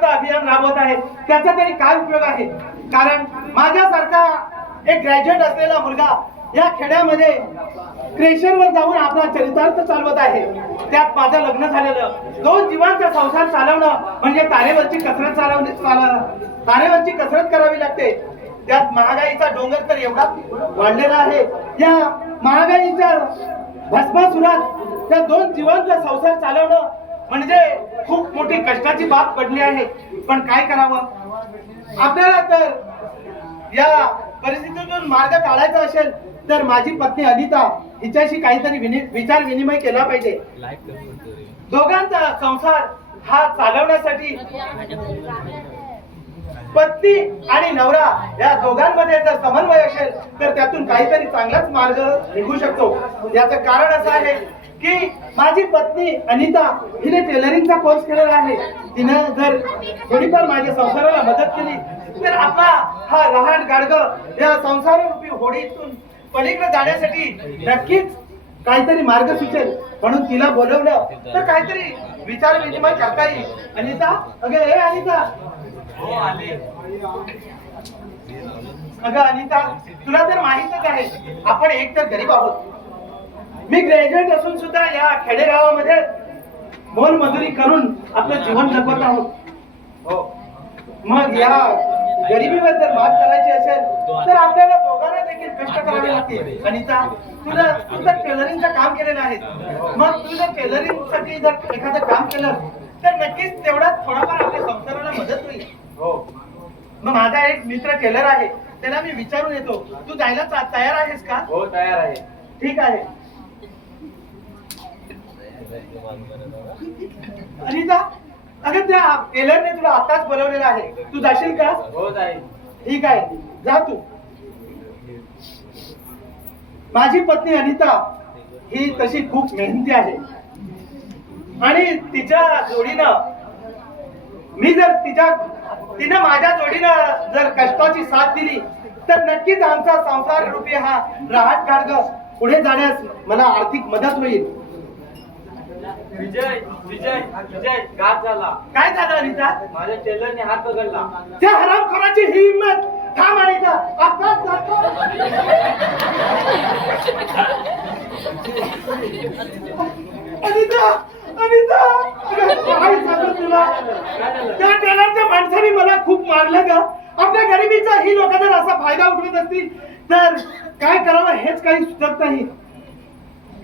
अभियान राबवत आहे त्याचा तरी काय उपयोग आहे? कारण माझ्यासारखा एक ग्रॅज्युएट असलेला मुलगा या खेड्यामध्ये क्रेशरवर जाऊन आपला चरितार्थ चालवत आहे. त्यात माझं लग्न झालेलं, 2 जीवांचा संसार चालवणं म्हणजे तारेवरची कसरत करावी लागते. त्यात महागाईचा डोंगर तर एवढा वाढलेला आहे. या महागाईच्या भस्मासुरात त्या 2 जीवांचा संसार चालवणं म्हणजे खूप मोठी कष्टाची बाब पडली आहे. पण काय करावं? आपल्याला तर या परिस्थितीतून मार्ग काढायचा असेल तर माझी पत्नी अनिता हिच्याशी काहीतरी विचार विनिमय केला पाहिजे. दोघांचा संसार हा चालवण्यासाठी पत्नी आणि नवरा या दोघांमध्ये जर समन्वय असेल तर त्यातून काहीतरी चांगलाच मार्ग निघू शकतो. याचं कारण असं आहे की माझी पत्नी अनिता हिने टेलरिंगचा कोर्स केलेला आहे. तिनं जर थोडीफार माझ्या संसाराला मदत केली तर आपला हा लहान गाडगं या संसाररूपी होडीतून पलीकडे जाण्यासाठी नक्कीच काहीतरी मार्ग सुचेल. म्हणून तिला बोलवलं तर काहीतरी विचार विनिमय करता येईल. अनिता, अगं हे अनिता. अगं अनिता, तुला तर माहितच आहे आपण एक तर गरीब आहोत. मी ग्रॅज्युएट असून सुद्धा या खेडेगावामध्ये मोलमजुरी करून आपलं जीवन जगवत आहोत. हो, मग या गरिबीवर जर मात करायची असेल तर आपल्याला दोघांना देखील कष्ट करावे लागतील. अनिता, तुझं टेलरिंगचं काम केलेलं आहे. मग तुझं टेलरिंगसाठी जर एखादं काम केलं तर नक्कीच तेवढाच थोडाफार आपल्या संसाराला मदत होईल. हो, मग माझा एक मित्र टेलर आहे, त्याला मी विचारून येतो. तू जायला तयार आहेस का? हो, तयार आहे. ठीक आहे. अनिता, अगं त्या टेलरने तुला आताच बोलवलेलं आहे, तू जाशील का? हो, जाईल. ठीक आहे, जा तू. माझी पत्नी अनिता ही तशी खूप मेहनती आहे आणि तिच्या जोडीनं तिनं माझ्या जोडीनं जर कष्टाची साथ दिली तर नक्कीच आमचा संसार रूपी हा रहाट गाडगं पुढे जाण्यास मला आर्थिक मदत होईल. विजय विजय विजय, घात झाला. काय झालं अनिता? माझ्या टेलरने हात पकडला. त्या हरामखोराची ही हिंमत! थांब अनिता, आताच जातो. अनिता, अनिता, काय झालं तुला? त्या टेलरच्या माणसाने मला खूप मारलं ग. आपल्या गरिबीचा ही लोक जर असा फायदा उठवत असतील तर काय करावं हेच काही सुचत नाही.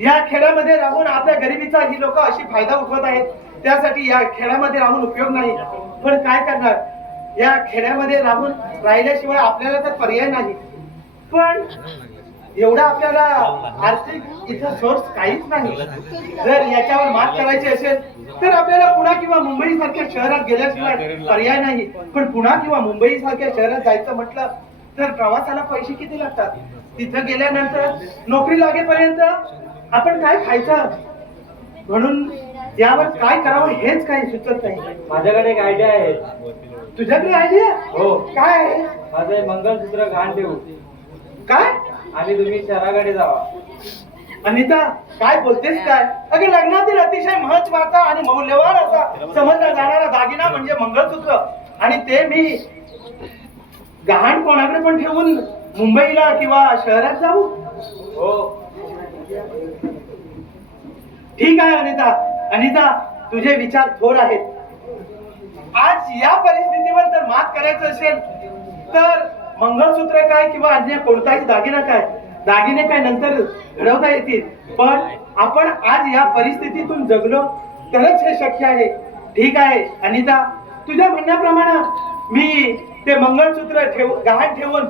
या खेड्यामध्ये राहून आपल्या गरिबीचा ही लोक अशी फायदा उठवत आहेत. त्यासाठी या खेड्यामध्ये राहून उपयोग नाही. पण काय करणार, या खेड्यामध्ये राहिल्याशिवाय आपल्याला तर पर्याय नाही. पण एवढा आपल्याला आर्थिक इथं सोर्स काहीच नाही. जर याच्यावर मात करायची असेल तर आपल्याला पुणा किंवा मुंबई सारख्या शहरात गेल्याशिवाय पर्याय नाही. पण पुणा किंवा मुंबई सारख्या शहरात जायचं म्हटलं तर प्रवासाला पैसे किती लागतात. तिथं गेल्यानंतर नोकरी लागेपर्यंत आपण काय खायचं, म्हणून यावर काय करावं हेच काही सुचत नाही. माझ्याकडे एक आयडिया आहे. तुझ्याकडे आयडिया? हो. काय आहे? माझं एक मंगळसूत्र गहाण ठेवू. काय? आणि तुम्ही शहराकडे जावा. अनिता, काय बोलतेस काय? अगं, लग्नातील अतिशय महत्वाचा आणि मौल्यवान असा समजला जाणारा दागिना म्हणजे मंगळसूत्र, आणि ते मी गहाण कोणाकडे पण ठेवून मुंबईला किंवा शहरात जाऊ? हो, ठीक आहे अनिता. अनिता, तुझे विचार थोर आहेत. आज या परिस्थितीवर जर मात करायचं असेल तर मंगळसूत्र काय किंवा अन्य कोणताही दागिना काय, दागिने काय नंतर घडवता येतील. पण आपण आज या परिस्थितीतून जगलो तरच हे शक्य आहे. ठीक आहे अनिता, तुझ्या म्हणण्याप्रमाणे मी ते मंगळसूत्र गहाण ठेवून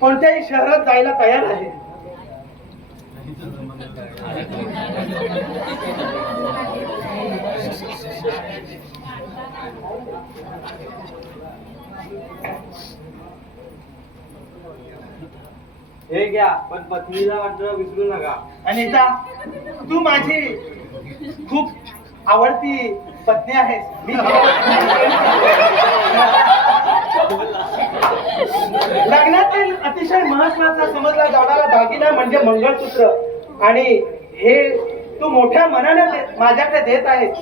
कोणत्याही शहरात जायला तयार आहे. हे घ्या, पण पत्नीला मात्र विसरू नका. अनिता, तू माझी खूप आवडती पत्नी आहेस. लग्नातील अतिशय महत्वाचा समजला जाणारा दागिना म्हणजे मंगळसूत्र, आणि हे तू मोठ्या मनाने माझ्याकडे देत आहेस.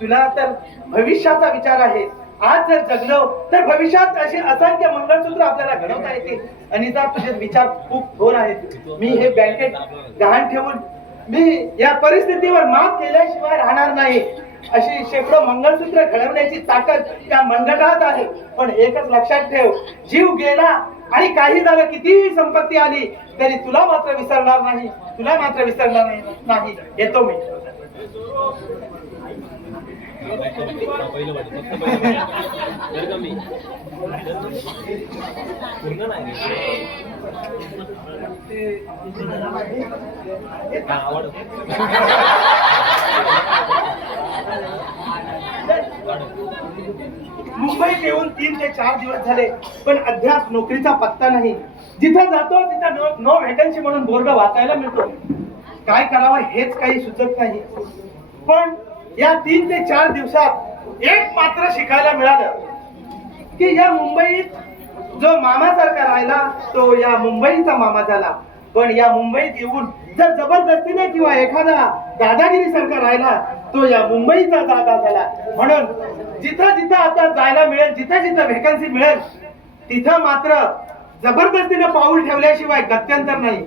तुला तर भविष्याचा विचार आहे. आज जर जगलो तर भविष्यात अशी असंख्य मंगळसूत्र आपल्याला घडवता येतील. आणि जर तुझे विचार खूप थोर आहेत. मी हे बँकेत गहाण ठेवून मी या परिस्थितीवर मात केल्याशिवाय राहणार नाही. अशी शेकडो मंगळसूत्र घडवण्याची ताकद त्या मनगटात आहे. पण एकच लक्षात ठेव, जीव गेला आणि काही झालं, कितीही संपत्ती आली तरी तुला मात्र विसरणार नाही. तुला मात्र विसरणार नाही. येतो मी. मुंबईत येऊन 3 ते 4 दिवस झाले, पण अद्याप नोकरीचा पत्ता नाही. जिथं जातो तिथं नो व्हॅकन्सी म्हणून बोर्ड वाचायला मिळतो. काय करावं हेच काही सुचत नाही. पण या 3 ते 4 दिवसात एक मात्र शिकायला मिळालं की या मुंबईत जो मामासारखा राहिला तो या मुंबईचा मामा झाला. पण या मुंबईत येऊन जर जबरदस्तीने किंवा एखादा दादागिरी सारखा राहिला तो या मुंबईचा दादा झाला. म्हणून जिथं जिथं आता जायला मिळेल, जिथं जिथं व्हॅकन्सी मिळेल तिथं मात्र जबरदस्तीने पाऊल ठेवल्याशिवाय गत्यंतर नाही.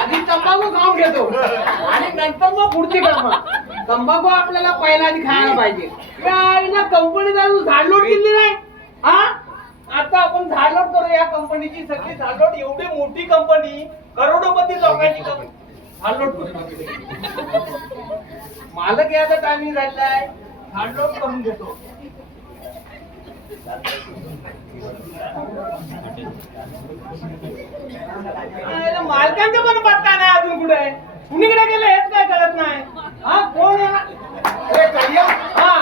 आधी तंबाखू खाऊन घेतो आणि नंतर मग पुढची कामं. तंबाखू आपल्याला पहिला आधी खायला पाहिजे. या कंपनी झाडलोट केली नाही. हा, आता आपण झाडलोट करू. या कंपनीची सगळी झाडलोट, एवढी मोठी कंपनी, करोडोपती लोकांची कंपनी झाडलोट करू. मालक याचा टायमिंग झालेला आहे, झाडलोट करून घेतो. मालकांचा पण पत्ता नाही अजून. कुठे कुणीकडे गेले हेच काय कळत नाही. हा, कोण आहे? अरे करिया, हा,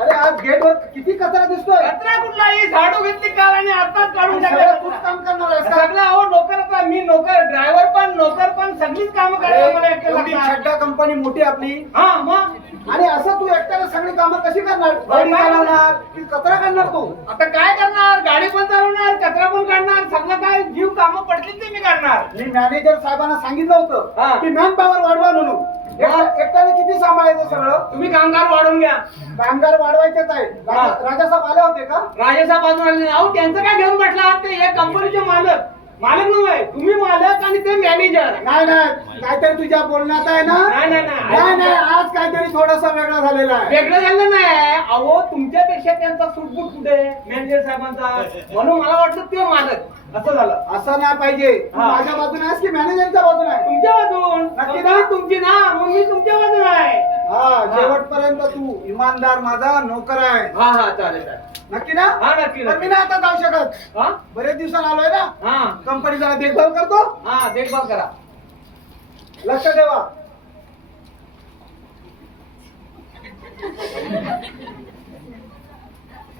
अरे आज गेटवर किती कचरा दिसतोय. कचरा कुठलाही झाडू घेतली काल आणि आताच काढून सगळं टाकलं. तूच काम करणार आहेस का? सगळं अहो नोकर. आता मी नोकर, ड्रायव्हर पण, नोकर पण, सगळीच कामं करायला मला एकटं एवढी लागतात. छड्डा कंपनी मोठी आपली, हा मग आणि असं तू एकट्याने सगळी कामं कशी करणार? गाडी चालवणार की कचरा करणार तू? आता काय करणार? गाडी पण चालवणार, कचरा पण काढणार, सगळं काय जीव कामं पडतील ते मी करणार. मी मॅनेजर साहेबांना सांगितलं हा. होतं की मॅन पॉवर वाढवा म्हणून. एकट्याने किती सांभाळायचं सगळं? तुम्ही कामगार वाढवून घ्या. कामगार वाढवायचेच आहे. हा. राजासाहेब आले होते का? राजेसाहेब अजून आले नाही. अहो त्यांचं काय घेऊन बसला? ते या कंपनीचे मालक नव्हे. तुम्ही मालक आणि ते मॅनेजर. नाही नाही, काहीतरी तुझ्या बोलण्यात आहे ना. नाही नाही नाही नाही, आज काहीतरी थोडासा वेगळा झालेला आहे. वेगळं झालं नाही. अहो तुमच्यापेक्षा त्यांचा सूटबूट कुठे मॅनेजर साहेबांचा, म्हणून मला वाटलं ते मालक असं झालं. असं नाही पाहिजे. तू हा. माझ्या बाजूने आहेस की मॅनेजरच्या बाजूने आहे? तुमच्या बाजून. नक्की कंपनी ना? तुमची ना, मग मी तुमच्या बाजून आहे. हा, शेवटपर्यंत तू इमानदार माझा नोकर आहे. हा हा, चालेल चालेल. नक्की ना? हा, नक्की, पण मी नक्की. ना आता जाऊ शकत. हा बरेच दिवसांनी आलोय ना. हा कंपनी जरा देखभाल करतो. हा, देखभाल करा. लक्ष ठेवा.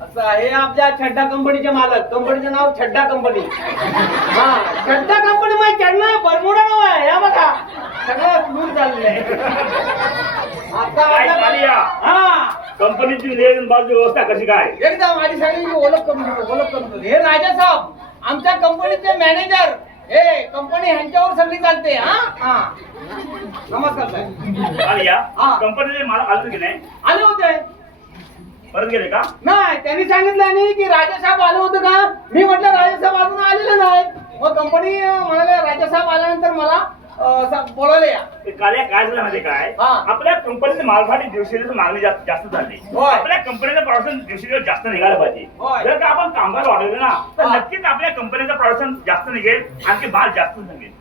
असं आहे आपल्या छड्डा कंपनीचे मालक. कंपनीचं नाव छड्डा कंपनी. हा, छड्डा कंपनी म्हणजे चढणं बरमुडा नाव आहे. या बघा सगळं लूट झालेलं आहे. काय झाली या? हा, कंपनीची नियोजन बाजू व्यवस्था कशी काय? एकदा माझी सगळी ओळख करून देतो, ओळख करून देतो. हे राजा साहेब आमच्या कंपनीचे मॅनेजर. हे कंपनी ह्यांच्यावर सगळी चालते. हा हा, नमस्कार साहेब. आणि या हा. कंपनीचे मला आले की नाही? आले होते? परत गेले का? नाही, त्यांनी सांगितलं नाही की राजासाहेब आलं होतं का. मी म्हटलं राजासाहेब अजून आलेलं नाही. मग कंपनी म्हणाले राजासाहेब आल्यानंतर मला बोलायला या. ते कार्य काय झालं माहिती काय? हा. आपल्या कंपनीचे मालसाठी दिवसेदिवस मागणी जास्त झाली. होय. आपल्या कंपनीचं प्रोडक्शन दिवसेदिवस जास्त निघालं पाहिजे. होय. जर का आपण कामगार वाढवले ना तर हा. नक्कीच आपल्या कंपनीचं प्रोडक्शन जास्त निघेल, आणखी माल जास्त निघेल.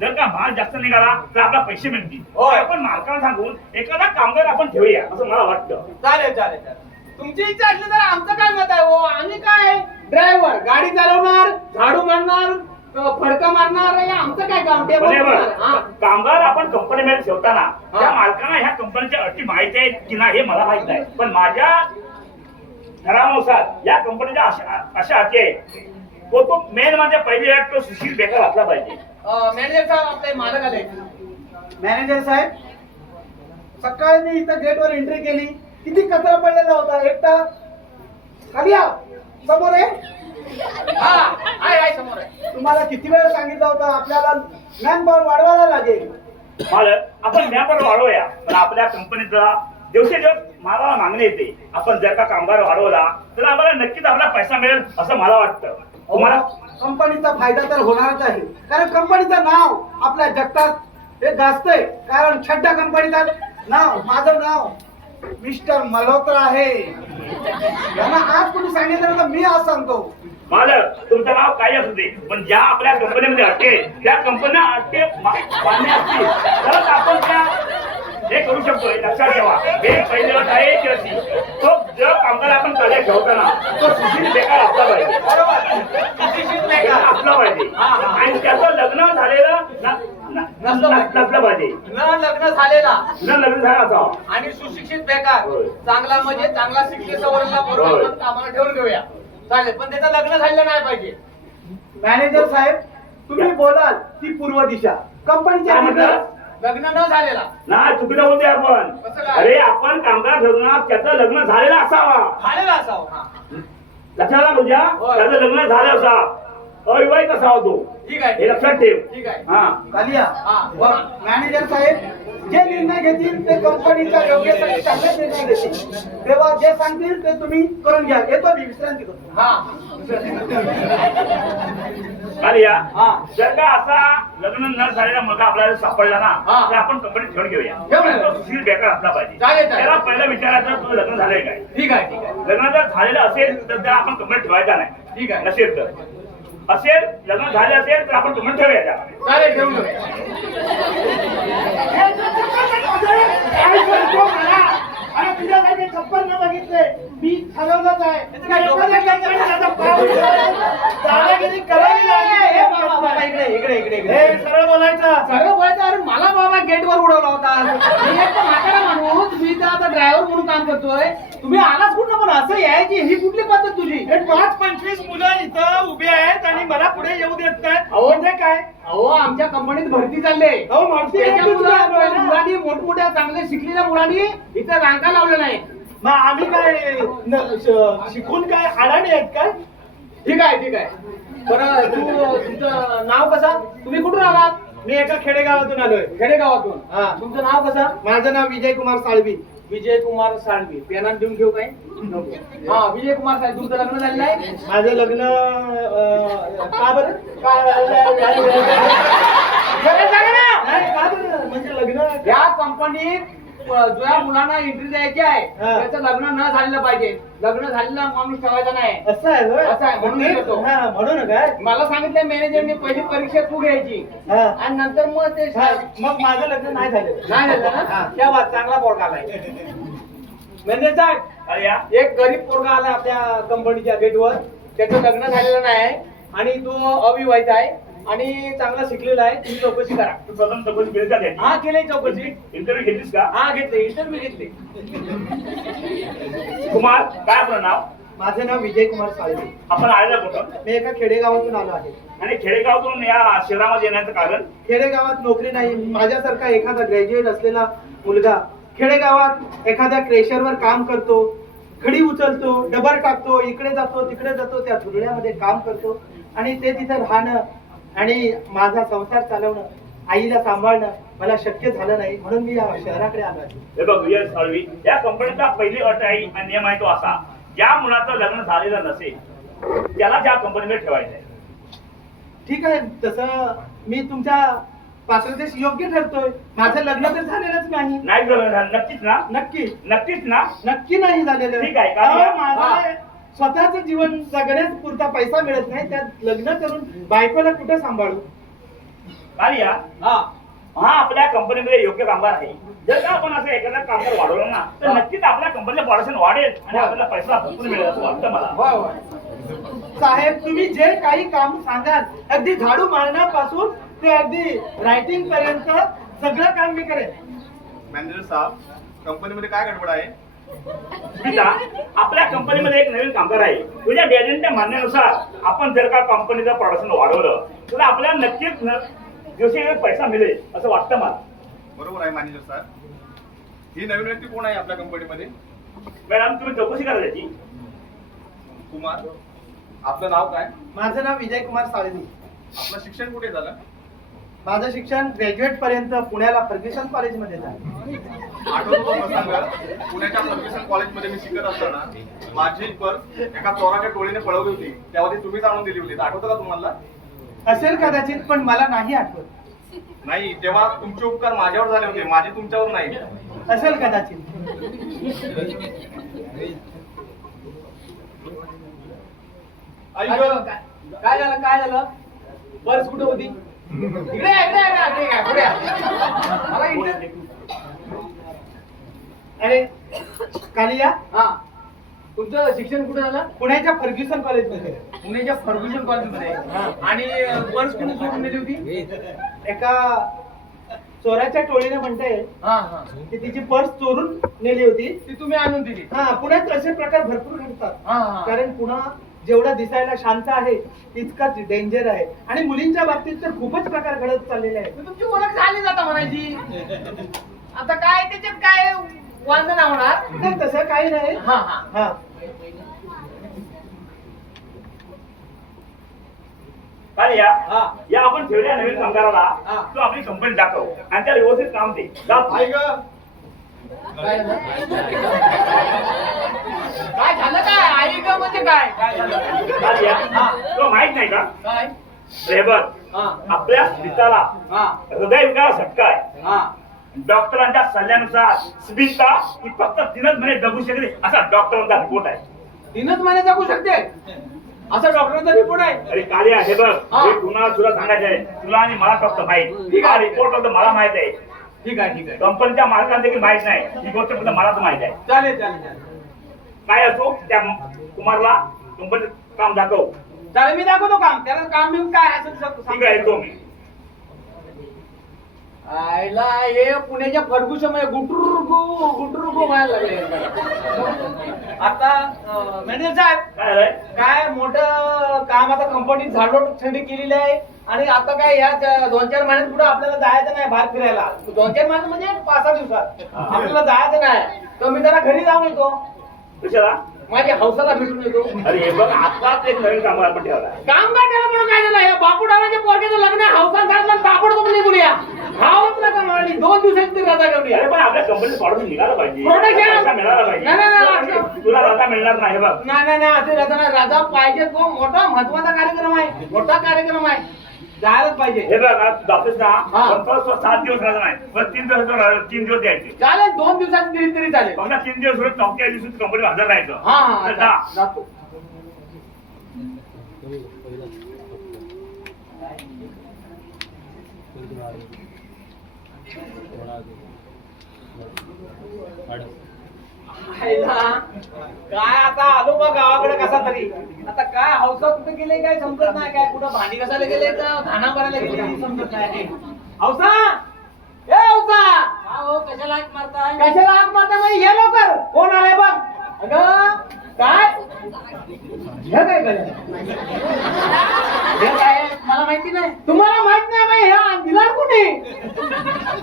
जर का माल जास्त निघाला तर आपला पैसे मिळतील. होय. आपण मालकाला सांगून एखादा कामगार आपण ठेवूया असं मला वाटतं. चालेल चालेल चालेल. तुमची इच्छा असली तर आमचं काय मत आहे हो. आम्ही काय ड्रायव्हर, गाडी चालवणार, झाडू मारणार, फडका मारणार, हे आमचं काय काम. टेबल बरोबर. पुसणार. हा. कामगार आपण कंपनीमध्ये ठेवताना हा. त्या मालकांना ह्या कंपनीच्या अटी माहिती आहेत की नाही हे मला माहित नाही, पण माझ्या ठरावानुसार या कंपनीच्या अशा अटी आहेत. तो मेन म्हणजे पहिली अट तो सुशील बेकार असला पाहिजे. मॅनेजर साहेब आपले मालक आले. मॅनेजर साहेब, सकाळी मी इथं गेटवर एंट्री केली, किती कचरा पडलेला होता. एकटा खाली या समोर आहे. हा आहे समोर आहे. तुम्हाला किती वेळ सांगितलं होतं आपल्याला मॅनपॉवर वाढवायला लागेल. मालक आपण मॅनपॉवर वाढवूया, पण आपल्या कंपनीचा दिवसेदिवस मला मागणी येते. आपण जर का कामगार वाढवला तर आम्हाला नक्कीच आपला पैसा मिळेल असं मला वाटतं. तुम्हाला कंपनीचा फायदा तर होणारच आहे, कारण कंपनीचं नाव आपल्या जगतात हे गाजतंय. कारण छड्डा कंपनीचं नाव, माझं नाव मिस्टर मल्होत्रा आहे. यांना आज कोणी सांगितलं तर मी आज सांगतो. मालक तुमचं नाव काही असू दे, पण ज्या आपल्या कंपनीमध्ये अटके त्या कंपन्या अटके मान्य असतील तरच आपण त्या हे करू शकतो. हे लक्षात ठेवा. हे पहिली अट आहे की अशी, तो जो कामगार आपण कार्य ठेवताना तो सुशील बेकार असला पाहिजे. सुशिक्षित बेकार. असला पाहिजे आणि त्याचं लग्न झालेलं नसलं पाहिजे. न लग्न झालेला न लग्न झालं असावं आणि सुशिक्षित बेकार. होय. चांगला म्हणजे चांगला शिक्षित सवरला होय. बरोबर आपण कामाला ठेवून घेऊया. चालेल, पण त्याचं लग्न झालेलं नाही पाहिजे. मॅनेजर साहेब, तुम्ही बोलाल ती पूर्व दिशा. कंपनीच्या काय म्हटलं? leader- लग्न न झालेला नाही, चुकीचं बोलतोय आपण. कसं काय? अरे आपण कामगार ठेवणार त्याचं लग्न झालेलं असावा. झालेला असावं. हा. लक्षात आलं तुझ्या? होय. त्याचं लग्न झालं असा अविवाहित असावा तो. ठीक आहे. हे लक्षात ठेव. ठीक आहे. हा. खाली या. हा. मॅनेजर साहेब, जे निर्णय घेतील ते कंपनीच्या योग्यसाठी चांगले निर्णय घेतील. तेव्हा जे सांगतील ते तुम्ही करून घ्या. येतो मी विश्रांती करतो. हा. खाली या. हा. जर का असा लग्न न झालेला मुलगा आपल्याला सापडला ना हा. तर आपण कंपनीत ठेवून घेऊया. घेऊया. तो सुशील बेकार असला पाहिजे. चालेल, चालेल. त्याला पहिलं विचारायचं तुझं लग्न झालंय काय. ठीक आहे. ठीक आहे. लग्न जर झालेलं असेल तर त्याला आपण कंपनीत ठेवायचा नाही. ठीक आहे. नसेल तर असेल लग्न झाले असेल तर आपण कंपनीत ठेवूया त्याला. चालेल, ठेवून घेऊया. काय करतो मला? अरे तुझ्यासाठी चप्पल न बघितले मी ठरवलंच आहे. एखाद्या कंपनीचा पाऊल दादागिरी करावी लागेल. ए, बाबा, बाबा, इकडे. हे सरळ बोलायचं. सर्व बोलायचं. अरे मला बाबा गेटवर उडवला होता. मी एक तर म्हातारा माणूस, मी तर आता ड्रायव्हर म्हणून काम करतोय. तुम्ही आलाच कुठं, पण असं यायची ही कुठली पद्धत तुझी? हे 5-25 मुलं इथं उभी आहेत आणि मला पुढे येऊ देत नाहीत. अहो. म्हणजे काय? अहो, आमच्या कंपनीत भरती चालले. अहो, भरती आहे, त्याच्यामुळं तुझं आलोय ना. मुलांनी मोठमोठ्या चांगल्या शिकलेल्या मुलांनी इथं रांगा लावल्या नाही. मग आम्ही काय शिकून काय अडाणी आहेत काय? ठीक आहे. ठीक आहे. बरं, तुमचं नाव कसं? तुम्ही कुठून आलात? मी एका खेडेगावातून आलोय. खेडेगावातून. हा. तुमचं नाव कसं? माझं नाव विजय कुमार साळवी. विजय कुमार साळवी. पेनात देऊन घेऊ काय? हा, विजय कुमार साळवी. तुमचं लग्न झालेलं आहे? माझं लग्न का बरं? नाही, का बरं? म्हणजे लग्न या कंपनीत ज्या मुलांना एंट्री द्यायची आहे हा. त्याचं लग्न न झालेलं पाहिजे. लग्न झालेला माणूस ठेवायचा नाही. असं आहे होय? असं आहे, म्हणून येतो. हा, म्हणून काय? मला सांगितलं मॅनेजरने पहिली परीक्षा तू घ्यायची हा. आणि नंतर मग ते हा, मग माझं लग्न नाही झालं. नाही झालं ना? हा. त्या बात चांगला पोरगा आलाय. मॅनेजर साहेब, खाली या. एक गरीब पोरगा आला आपल्या कंपनीच्या गेटवर. त्याचं लग्न झालेलं नाही आणि तो अविवाहित आहे आणि चांगला शिकलेला आहे. तुम्ही चौकशी करा. तू प्रथम चौकशी केली का त्याची? हा, केली चौकशी. इंटरव्ह्यू घेतलीस का? हा, घेतले. इंटरव्ह्यू घेतले. कुमार काय आपलं नाव? माझं नाव विजय कुमार साळवी. आपण आलेला कुठं मी एका खेडेगावातून आलो आहे. आणि खेडेगावातून या शहरामध्ये येण्याचं कारण? खेडेगावात नोकरी नाही. माझ्यासारखा एखादा ग्रॅज्युएट असलेला मुलगा खेडेगावात एखाद्या क्रेशरवर काम करतो, खडी उचलतो, डबर टाकतो, इकडे जातो तिकडे जातो, त्या धुरण्यामध्ये काम करतो आणि ते तिथे राहणं आणि माझा संसार चालवणं, आईला सांभाळणं मला शक्य झालं नाही, म्हणून मी या शहराकडे आलो आहे. हे बघ विजय साळवी, या कंपनीचा पहिली अट आहे आणि नियम आहे तो असा, ज्या मुलाचं लग्न झालेलं नसेल त्याला त्या कंपनीमध्ये ठेवायचं आहे. ठीक आहे, तसं मी तुमच्या पात्रतेस योग्य ठरतोय. माझं लग्न तर झालेलंच नाही. नाही झालं नक्कीच ना? नक्की नक्कीच ना? नक्की नाही झालेलं. ठीक आहे, का? अहो, माझा स्वतःच जीवन जगण्यास पुरता पैसा मिळत नाही, त्यात लग्न करून बायकोला कुठे सांभाळू? खाली या. हा. हा आपल्या कंपनीमध्ये योग्य कामगार आहे. जर का आपण असं एखादा कामगार वाढवलं ना तर नक्कीच आपल्या कंपनीचं प्रोडक्शन वाढेल आणि आपल्याला पैसा भरपूर मिळेल असं वाटतं मला. होय, होय. साहेब, तुम्ही जे काही काम सांगाल, अगदी झाडू मारण्यापासून ते अगदी रायटिंग पर्यंत सगळं काम मी करेन. मॅनेजर साहेब, कंपनीमध्ये काय गडबड आहे? स्मिता, आपल्या कंपनीमध्ये एक नवीन कामगार आहे. तुझ्या डॅडींच्या म्हणण्यानुसार आपण जर का कंपनीचं प्रोडक्शन वाढवलं तर आपल्याला नक्कीच दिवशी पैसा मिळेल असं वाटतं मला. बरोबर आहे मॅनेजर साहेब. ही नवीन व्यक्ती कोण आहे आपल्या कंपनीमध्ये? मॅडम तुम्ही चौकशी करा त्याची. कुमार. आपलं नाव काय? माझं नाव विजय कुमार साळवी. आपलं शिक्षण कुठे झालं? माझं शिक्षण ग्रॅज्युएट पर्यंत पुण्याला फर्ग्युसन कॉलेजमध्ये झालं. आठवतो तो प्रसंग. पुण्याच्या फर्ग्युसन कॉलेजमध्ये मी शिकत असताना माझी पर्स एका चोराच्या टोळीने पळवली होती. त्यामध्ये तुम्हीच आणून दिली होती. आठवतं का तुम्हाला? असेल कदाचित, पण मला नाही आठवत. नाही, तेव्हा तुमचे उपकार माझ्यावर झाले होते, माझे तुमच्यावर नाही. असेल कदाचित. आई काय गं, झालं? काय झालं? पर्स कुठे होती? इकडे या, पुढे या. मला इकडे. अरे कालिया, हा, तुमचं शिक्षण कुठे झालं? पुण्याच्या फर्ग्युसन कॉलेजमध्ये. पुण्याच्या फर्ग्युसन कॉलेजमध्ये. आणि पर्स कुठे सोडून दिली होती? एका चोराच्या टोळीने म्हणते हा, की तिची पर्स चोरून नेली होती. ती तुम्ही आणून दिली. हा, पुण्यात असे प्रकार भरपूर घडतात. हा. कारण पुन्हा जेवढा दिसायला शांत आहे तितकाच डेंजर आहे. आणि मुलींच्या बाबतीत तर खूपच प्रकार घडत चाललेले आहेत. तुमची ओळख झाली जाता म्हणायची. आता काय त्याच्यात काय वांध नाही होणार. तर तसं काही नाही. हा. हा, काय हा. या आपण ठेवल्या नवीन कामगाराला हा. तू आपली कंपनी दाखव आणि त्याला व्यवस्थित काम दे. दाखव. आई गं, काय झालं? काय झालं? काय आई का म्हणजे काय झालं? काय या? हा. तुला माहित नाही का? काय? हे बघ, हा. आपल्या स्मिताला हा. हृदयविकार झटका आहे. हा. डॉक्टरांच्या सल्ल्यानुसार स्मिता ही फक्त 3च महिने जगू शकते असा डॉक्टरांचा रिपोर्ट आहे. 3च महिने जगू शकते असा डॉक्टरांचा रिपोर्ट आहे. अरे कालिया, हे बघ, हा. हे कुणाला तुला सांगायचं आहे. तुला आणि मला फक्त माहित. ठीक आहे. हा रिपोर्ट फक्त मला माहित आहे. ठीक आहे. कंपनीच्या मालकांना देखील माहित नाही. ही गोष्ट फक्त मलाच माहित आहे. चालेल. काय असो, त्या कुमारला कंपनीत काम दाखव. चालेल, मी दाखवतो काम. त्याला काम बिम काय असेल ठीक आहे, येतो मी. आयला हे पुण्याच्या फर्ग्युसन मध्ये गुटरुगू व्हायला लागले. आता मॅनेजर साहेब, काय झालंय? काय मोठं काम आता कंपनीत झाडलोट थंडी केलेली आहे. आणि आता काय या 2-4 महिन्यात पुढे आपल्याला जायचं नाही बाहेर फिरायला. 2-4 महिन्यात म्हणजे 5-6 दिवसात आपल्याला जायचं नाही. तर मी जरा घरी जाऊन येतो. कशाला? माझ्या हौसाला भेटून येतो. अरे हे बघ, आताच एक नवीन कामगार पण ठेवला आहे. काम काय त्याला म्हणून काय झालं? या बापूडावाच्या पोरग्याचं लग्न हौसान झालं, ताबडतोब निघूया. खावच नका म्हणाली. 2 दिवसाची तरी रजा करूया. अरे पण आपल्या कंपनीत प्रॉडक्ट निघाला पाहिजे. Production? पैसा मिळाला पाहिजे. नाही. तुला रजा मिळणार नाही. हे बघ, नाही असे रजा नाही. रजा पाहिजे. तो मोठा महत्वाचा कार्यक्रम आहे. मोठा कार्यक्रम आहे. जायलाच पाहिजे. हे बघ, आज जातोस ना, हा. पण परत 7 दिवस रजा नाही. पण 3 दिवस द्यायचे. चालेल, 2 दिवसाची दिली तरी चालेल. बघ ना, 3 दिवस उलट 4थ्या दिवशी कंपनीत हजर राहायचं. हा तर जा. जातो. काय आता आलो बा गावाकडे कसा तरी. आता काय हौसा कुठे गेले काय समजत नाही. काय कुठं भांडी कसायला गेले का धाना भरायला गेले समजत नाही. हौसा, ए हौसा, कशाला हाक मारता? म्हणजे ये लवकर. कोण आले बघ. अगं काय हे काय करे? हे काय मला माहिती नाही. तुम्हाला माहित नाही बाई. हे दिला कोणी?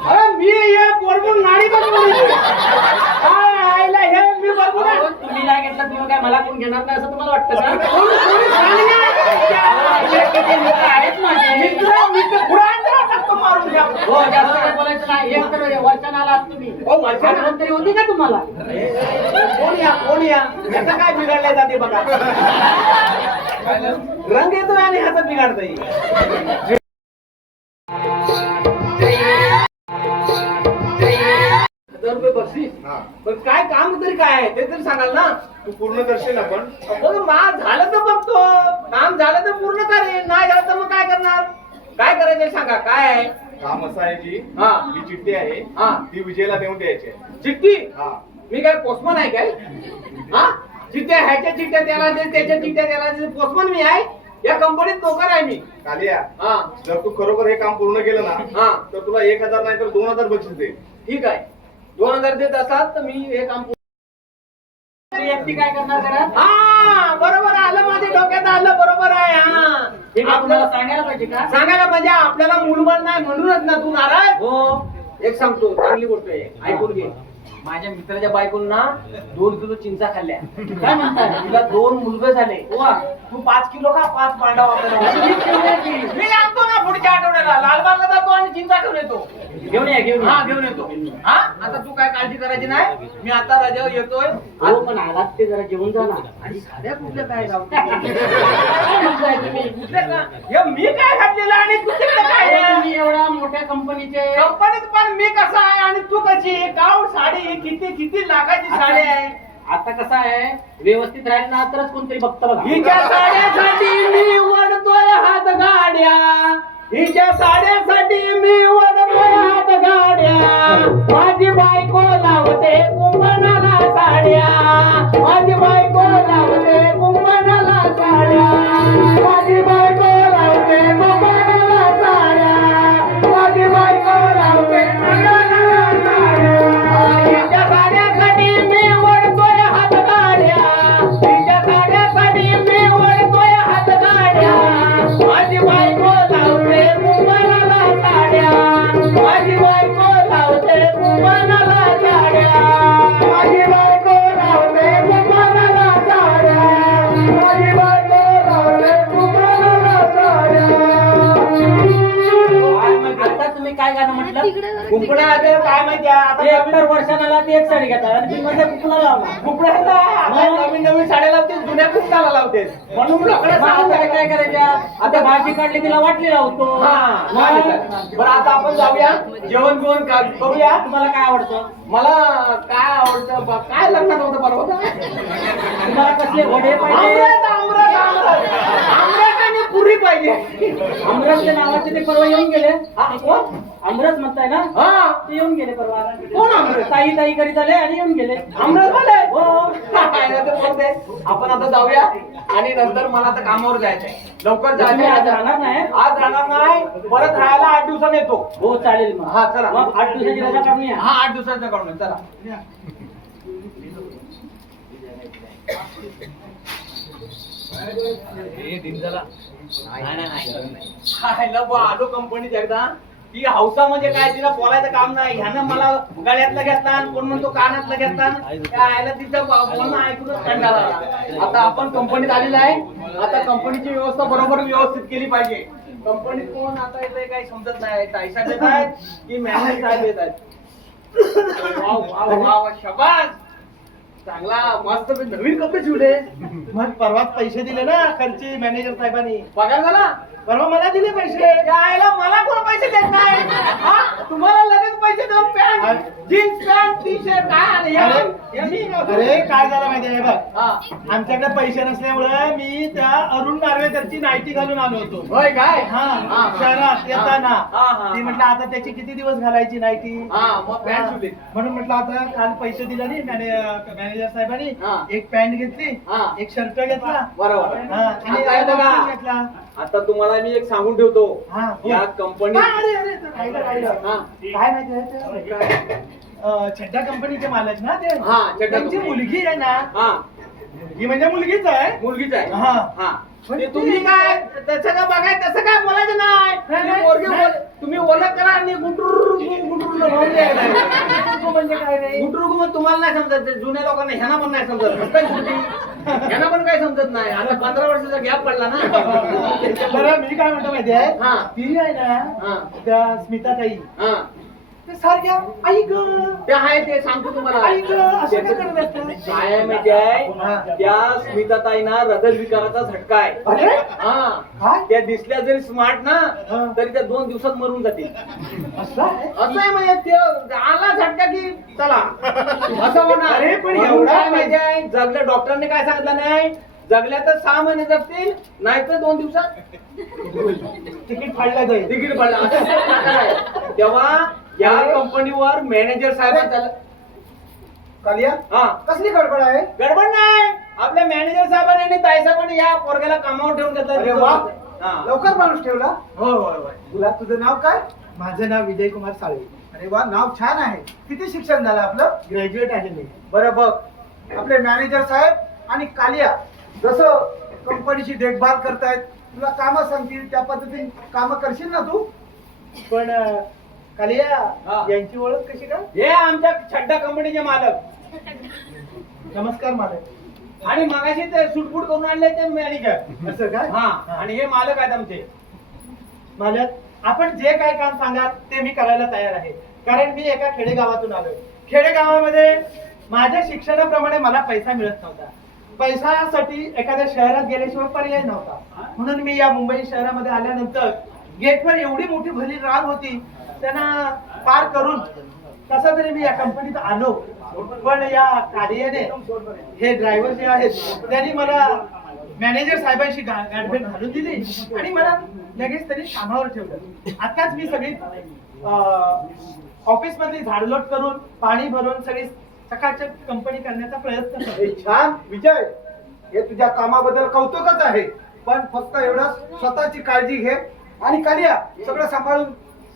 अरे मी हे पोरगून नाडी बघून काय आयला हे मी बघू ना. तुम्ही नाही घेतला तुम्ही काय मला कोण घेणार नाही असं तुम्हाला वाटतं का? कोणी आहेत माझे. मित्र पुढे आणला टाकतो मारून घ्या. हो, जास्त काही बोलायचं नाही. एक तर वर्षाने आलात तुम्ही. हो, वर्षाने? आठवण तरी होती का तुम्हाला? कोण या याचं काय बिघडलंय जाते बघा. रंग येतोय आणि ह्याचं बिघाडता येईल. ₹1000 बक्षीस. हा. पण काय काम तरी काय आहे ते तरी सांगाल ना. तू पूर्ण करशील आपण? बघ मा झालं तर बघतो. काम झालं तर पूर्ण करेन. नाही झालं तर मग काय करणार? काय करायचं सांगा. काय आहे काम असं आहे की हा. ही चिठ्ठी आहे, हा. ती विजयला देऊन द्यायची आहे. चिठ्ठी? हा. मी काय पोस्टमन आहे काय? हा, चिठ्ठ्या ह्याच्या चिठ्ठ्या त्याला दे, त्याच्या चिठ्ठ्या त्याला दे. पोस्टमन मी आहे. या कंपनीत नोकर आहे मी. कालिया, हा जर तू खरोखर हे काम पूर्ण केलं हा. ना, तर तुला 1000 नाही तर 2000 बक्षीस दे. ठीक आहे. 2000 देत असाल तर मी हे काम तुम्ही एकटी काय करणार घरात? हा बरोबर आलं. माझ्या डोक्यात आलं. बरोबर आहे. हा हे काय तुम्हाला आपल्याला सांगायला पाहिजे का? सांगायला म्हणजे आपल्याला मुलबळ नाही म्हणूनच ना तू नाराज. हो. एक सांगतो चांगली गोष्ट आहे. ऐकून घे. माझ्या मित्राच्या बायकोन ना 2 किलो चिंचा खाल्ल्या. काय म्हणताय? तिला 2 मुलगे झाले. वा, तू 5 किलो का 5 पांडा मी आणतो ना पुढच्या आठवड्याला. लालबागला जातो आणि चिंचा घेऊन येतो. घेऊन या घेऊन हा या. घेऊन येतो. हा आता तू काय काळजी करायची नाही. मी आता रजेवर येतोय. हो पण आलात ते जरा जेवून जा ना. आणि साध्या कुठल्या काय काय म्हणताय तुम्ही? मी काय घातलेलं आणि तू तिकडे काय अरे आहे? तुम्ही एवढ्या मोठ्या कंपनीचे कंपनीत पण मी कसा आहे आणि तू कशी? गाऊन साडी किती लाखाची साडी आहे. आता कसं आहे व्यवस्थित राहील ना तरच कोणतरी बघतं बघा. हिच्या साड्यासाठी मी वडतोय हात गाड्या. हिच्या साड्यासाठी मी वडतोय हात गाड्या. माझी बायको लावते कुंभणाला साड्या. माझी बायको लावते कुंभणाला साड्या. माझी बायको लावते कुंभणाला साड्या. माझी बायको लावते कुंभणाला साड्या. हिच्या साड्यासाठी मी वडतोय हात गाड्या. हिच्या साड्यासाठी मी वडतोय हात गाड्या. माझी बायको लावते कुंभणाला साड्या. माझी बायको लावते कुंभणाला साड्या. माझी बायको लावते कुंभणाला साड्या. माझी बायको लावते कुंभणाला साड्या. आता तुम्ही काय गाणं म्हटलं? कुंपणा आले काय माहिती आहे? आता एक तर वर्षाला ती एक साडी घेतात आणि तुम्ही मध्ये कुठला लावला कुंपणाला आता नवीन साड्या लावते, जुन्या कुंपणाला लावते. म्हणून लोकांना मग सांगून आता काय करायच्या? आता भाजी काढली तिला वाटली लावतो. बरं आता आपण जाऊया जेवण बिवण करूया. तुम्हाला काय आवडतं? मला काय आवडतं काय लग्नात होतं बरं होतं तुम्हाला कसले वडे पाहिजे? आमरस आमरस आमरस आमरस आणि पुरी पाहिजे. अमरसच्या नावाचे ते परवा येऊन गेले. हा, कोण? अमरस म्हणताय ना? हा ते येऊन गेले परवा. कोण अमरस? ताई करीत आले आणि येऊन गेले. आमरस वाले? हो. काय नाही ते बोलते. आपण आता जाऊया आणि नंतर मला आता कामावर जायचंय. लवकर तुम्ही आज जायचंय. राहणार नाही? आज राहणार नाही, परत राहायला 8 दिवसांनी येतो. हो चालेल मग. हा, चला. मग 8 दिवसाची रजा काढून या. हा 8 दिवसाचा काढून चला. आलो कंपनीत एकदा. ती हौसा म्हणजे काय, तिला बोलायचं काम नाही. ह्यानं मला गळ्यातलं घेतला आणि कोण म्हणतो कानातलं घेतला. काय तिचं बोलणं ऐकूनच कंटाळा आला. आता आपण कंपनीत आलेलं आहे. आता कंपनीची व्यवस्था बरोबर व्यवस्थित केली पाहिजे. कंपनीत कोण आता येतंय काही समजत नाही. ताईसाहेब येत आहेत की मॅनेजर साहेब येत आहेत. वाव, वाव, वाव, शाबास. चांगला मस्त नवीन कपडे शिवले. मग परवाच पैसे दिले ना खर्ची मॅनेजर साहेबांनी. पगार झाला? परवा मला दिले पैसे. यायला मला कोण पैसे देत नाही. हा? तुम्हाला लगेच पैसे देऊन pant jeans pant T shirt काय आले? अरे काय झालं माहितीये बघ, हा. आमच्याकडे पैसे नसल्यामुळे मी त्या अरुण नार्वेकरची नाईटी घालून आलो होतो. होय काय? हा हा. शहरात येताना हा, हा. ती म्हटलं आता त्याची किती दिवस घालायची नाईटी. हा, मग पॅन्ट शिवली. म्हणून म्हटलं आता काल पैसे दिले नाही मॅनेजर साहेबांनी. हा. एक पॅन्ट घेतली, हा. एक शर्ट घेतला, बरोबर. हा, आणि आता येतं का? एक घेतला. आता तुम्हाला मी एक सांगून ठेवतो. हा. या कंपनीत हा, अरे, अरे, राहिलं, राहिलं. हा. काय माहितीये छड्डा कंपनीचे मालक ना ते. हा, छड्डा त्यांची कंपनी. मुलगी आहे ना, हा मुलगी म्हणजे मुलगीच आहे. मुलगीच आहे. हा. हा. ते तुम्ही काय तसं काय बघाय तसं काय बोलायचं नाही. तुम्ही पोरगी तुम्ही ओळख करा आणि गुंटूर म्हणजे काय रे? गुंटूर मग तुम्हाला नाही समजत. ते जुन्या लोकांना ह्यांना पण नाही समजत. फक्त गुंटी. ह्यांना पण काही समजत नाही. आता 15 वर्षाचा गॅप पडला ना. बरं मी काय म्हणतो माहितीये, हा. ती आहे ना हा. त्या स्मिता ताई, हा. ते सारख्या आई ग ते आहे ते सांगतो तुम्हाला. आई ग असं काय करत असतं? काय आहे माहिती आहे, हा. त्या स्मिताताईंना हृदयविकाराचा झटका आहे. अरे हा. काय? त्या दिसल्या जरी स्मार्ट ना हा. तरी त्या 2 दिवसात मरून जातील. असं आहे? असं आहे म्हणजे ते आला झटका की चला असं होणार. अरे, पण म्हणून एवढा काय माहिती आहे, जगल्या डॉक्टरांनी काय सांगितलं नाही, जगल्या तर 6 महिने जगतील, नाही तर 2 दिवसात तिकीट फाडलं जाईल. तिकीट पडलं. असं ते प्रकार आहे. तेव्हा या कंपनीवर मॅनेजर साहेब कालिया हा कसली गडबड आहे? गडबड नाही. आपल्या मॅनेजर साहेबांनी आणि ताई साहेबांनी या पोरग्याला कामावर ठेवून अरे वा. घेतलं. हा. लवकर माणूस ठेवला. होय होय होय. तुला तुझं नाव काय? माझं नाव विजय कुमार साळवे. अरे वा, नाव छान आहे. किती शिक्षण झालं आपलं? ग्रॅज्युएट आहे मी. बरं बघ, आपले मॅनेजर साहेब आणि कालिया जसं कंपनीची देखभाल करतायत, तुला कामं सांगतील त्या पद्धतीने कामं करशील ना तू? पण कालिया हा. यांची ओळख कशी का? हे आमच्या छड्डा कंपनीचे मालक नमस्कार मालक. आणि मगाशी ते सुटफूट करून आणले ते मॅनेजर. असं काय? हा आणि हे मालक आहेत आमचे. मालक आपण जे काय काम सांगाल ते मी करायला तयार आहे. कारण मी एका खेडेगावातून आलोय. खेडेगावामध्ये माझ्या शिक्षणाप्रमाणे मला पैसा मिळत नव्हता. पैशासाठी एखाद्या शहरात गेल्याशिवाय पर्याय नव्हता. म्हणून मी या मुंबई शहरामध्ये आल्यानंतर गेटवर एवढी मोठी भली रांग होती, त्यांना पार करून कसा तरी मी या कंपनीत आलो. पण या कालियाने हे ड्रायव्हर जे आहेत त्यांनी मला मॅनेजर साहेबांशी गाठभेट घालून दिली आणि मला लगेच त्यांनी कामावर ठेवलं. आताच मी सगळी ऑफिस मधली झाडलोट करून पाणी भरून सगळी सकाळच्या कंपनी करण्याचा प्रयत्न हे करतो. छान विजय, हे तुझ्या कामाबद्दल कौतुकच आहे. पण फक्त एवढं स्वतःची काळजी घे आणि कालिया सगळं सांभाळून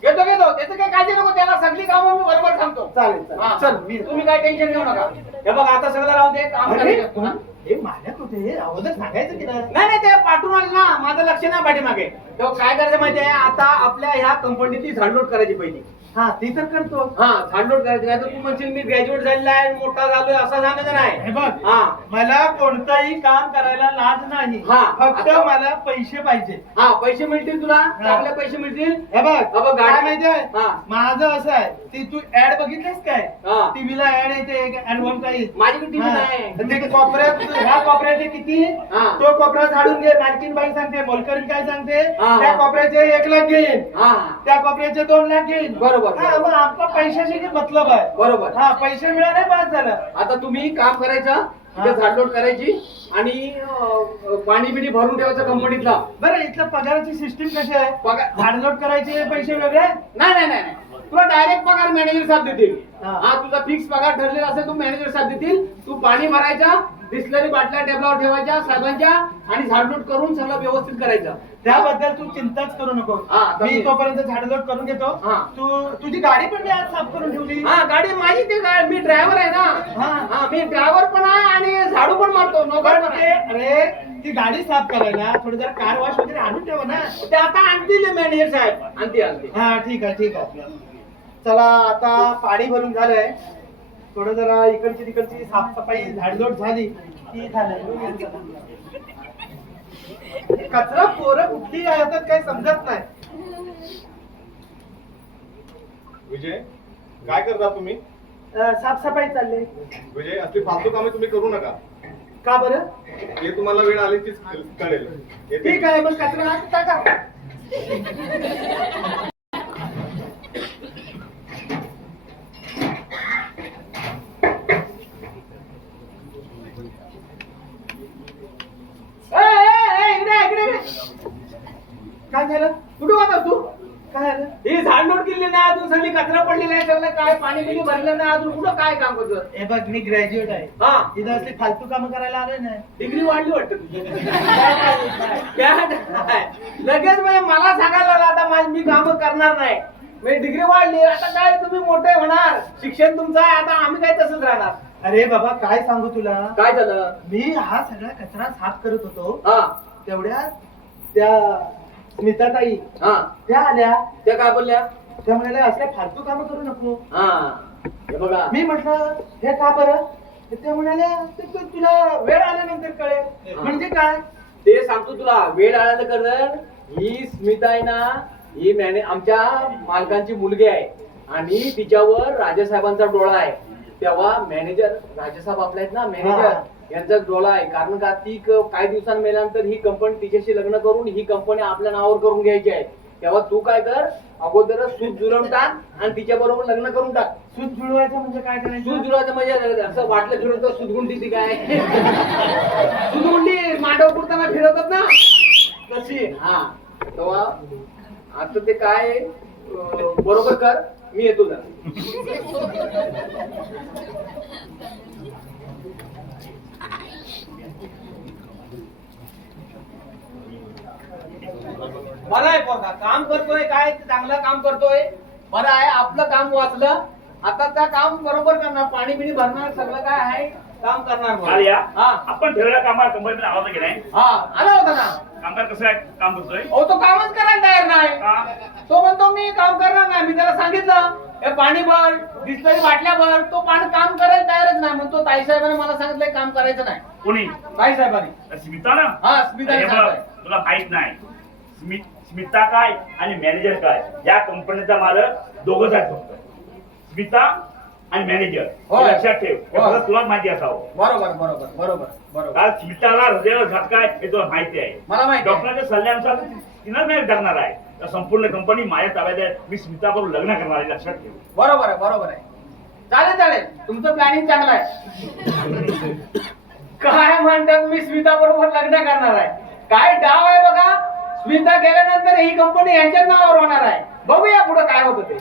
घेतो त्याचं काही काळजी नको. त्याला सगळी कामं मी बरोबर सांगतो. चालेल हा. चल मी तुम्ही काय टेन्शन घेऊ नका. हे बघा आता सगळं राहू दे. काम अरे, करायचं. हा? हे मालक होते अगोदर सांगायचं की नाही? नाही ते पाठवून आले ना. माझं लक्ष नाही पाठीमागे. तो काय करायचं माहितीये, आता आपल्या ह्या कंपनीची झाडलोट करायची पहिली. हा ती तर करतो. हा झाडलोट करायची. नाही तर तू म्हणशील मी ग्रॅज्युएट झालेला आहे, मोठा झालोय, असं झालं नाही. हे बघ हा मला कोणतंही काम करायला लाज नाही. हा. फक्त आता- मला पैसे पाहिजे. हा पैसे मिळतील तुला. चांगले पैसे मिळतील. हे बघ हा बघ, काय गाडी- माहितीये हा. माझं असं आहे ती तू ऍड बघितलीस काय? हा. टीव्हीला ऍड येते ऍडव्हर्टाईज. माझ्याकडे टीव्ही नाही. ते कोपऱ्यात ह्या कोपऱ्याचे किती हा. तो कोपरा झाडून घे. मालकीन बाई सांगते, मोलकरीण काय सांगते, हा. त्या कोपऱ्याचे 1 लाख घेईन, हा त्या कोपऱ्याचे 2 लाख घेईन. बरोबर. हा, मग आपला पैशाशी काही मतलब आहे. बरोबर. हा पैसे मिळाले पास झालं. आता तुम्ही काम करायचं, तिथे हा. झाडलोट करायची आणि पाणी बिणी भरून ठेवायचं कंपनीतला. बरं इथलं पगाराची सिस्टीम कशी आहे? पगार- झाडलोट करायचे पैसे वेगळे? नाही तुला डायरेक्ट पगार मॅनेजर साहेब देतील. हा. हा तुझा फिक्स पगार ठरलेला असेल, तू मॅनेजर साहेब देतील. तू पाणी भरायचा, बिस्लरी बाटल्या टेबलावर ठेवायच्या साहेबांच्या आणि झाडलोट करून सगळं व्यवस्थित करायचं. त्याबद्दल तू चिंताच करू नको. हा, मी तोपर्यंत झाडलोट करून घेतो. हा. तू तुझी गाडी पण मी आज साफ करून ठेवली. हा गाडी माझी ते काय, मी ड्रायव्हर आहे ना. हा. हा मी ड्रायव्हर पण आहे आणि झाडू पण मारतो, नोकर पण पण ते आहे. अरे ती गाडी साफ करायला थोडं जरा कार वॉश वगैरे आणून ठेवा ना. ते आता आणतील मॅनेजर साहेब. आणते हा ठीक आहे. चला आता पाणी भरून झालंय. थोडं जरा इकडची तिकडची साफसफाई झाडलोट झाली की झालंय. कचरा पोरं कुठली येतात काही समजत नाही. विजय, काय करता तुम्ही? साफसफाई चालली. विजय, असली फालतू कामे तुम्ही करू नका. का बरं? हे तुम्हाला वेळ आली तीच कळेल. येते. ठीक आहे मग कचरा आत टाका. इकडे काय झालं? कुठं होता तू? काय झालं? ही झाडलोट केली नाही अजून, सगळी कचरा पडलेला आहे, सगळं काय पाणी बिणी भरलं नाही अजून, कुठं काय काम करतो? हे बघ मी ग्रॅज्युएट आहे. हा इथं असली फालतू कामं करायला आलोय ना. डिग्री वाढली वाटतं तुझी. लगेच म्हणजे मला सांगायला लागला आता मी काम करणार नाही. म्हणजे डिग्री वाढली, आता काय तुम्ही मोठे होणार, शिक्षण तुमचं आहे, आता आम्ही काय तसंच राहणार. अरे बाबा काय सांगू तुला. काय झालं? मी हा सगळा कचरा साफ करत होतो. हा तेवढ्यात त्या स्मिताताई हा त्या आल्या. त्या काय बोलल्या? त्या म्हणाल्या असल्या फालतू कामं करू नको. हा हे बघा मी म्हटलं हे का बरं? तर त्या म्हणाल्या तुला वेळ आल्यानंतर कळेल. म्हणजे काय? ते सांगतो तुला, वेळ आल्याचं कर. ही स्मिता आहे ना, ही आमच्या मालकांची मुलगी आहे आणि तिच्यावर राजासाहेबांचा डोळा आहे. तेव्हा मॅनेजर राजासाहेब आपले आहेत ना मॅनेजर, यांचा डोळा आहे. कारण का ती काही दिवसांनी मेल्यानंतर ही कंपनी तिच्याशी लग्न करून ही कंपनी आपल्या नावावर करून घ्यायची आहे. तेव्हा तू काय कर, अगोदरच सूद जुळवून टाक आणि तिच्या बरोबर लग्न करून टाक. सूत जुळवायचं म्हणजे काय सूद करायचं? जुळवायचं म्हणजे असं वाटलं फिरत तर सुदगुंडी ती काय सुदगुंडी मांडव पुरताना फिरवतात ना तशी. हा तेव्हा आता ते काय बरोबर कर, मी येतो जरा. बरं आहे पोरगा, काम करतोय, काय चांगलं काम करतोय, बरं आहे. आपलं काम वाचलं, आता त्या काम बरोबर करणार, पाणी बिणी भरणार, सगळं काय आहे काम करणार. आलिया, हा आपण ठरवल्या कामाला कंपनीमध्ये आवाज की नाही? हा आला होता ना. कामगार कसं आहे काम करतोय अहो तो कामच करायला तयार नाही. का तो म्हणतो मी काम करणार नाही. मी त्याला सांगितलं हे पाणी भर, बिस्लरी बाटल्या भर. तो पाणी काम करायला तयारच नाही. म्हणतो ताई साहेबांनी मला सांगितलंय काम करायचं नाही. कोणी ताई साहेबांनी. स्मिता ना हा स्मिता हे बघ, सांगताय. तुला माहित नाही स्मिता काय आणि मॅनेजर काय या कंपनीचा मालक दोघंच आहेत फक्त स्मिता आणि मॅनेजर होय. लक्षात ठेव हे होय. फक्त तुला माहिती असावं बरोबर बरोबर बरोबर बरोबर. काल स्मिताला हृदयाला झटका आहे हे तुला माहिती आहे मला माहिती आहे. डॉक्टरांच्या सल्ल्यानुसार तिनं नाही टाकणार आहे तर संपूर्ण कंपनी माझ्या ताब्यात आहे मी स्मिताबरोबर लग्न करणार आहे लक्षात ठेव बरोबर आहे बरोबर आहे. चालेल चालेल तुमचं प्लॅनिंग चांगलं आहे. काय म्हणतात मी स्मिता बरोबर लग्न करणार आहे. काय डाव आहे बघा. स्मिता गेल्यानंतर ही कंपनी यांच्याच नावावर होणार आहे. बघूया पुढे काय होतं ते.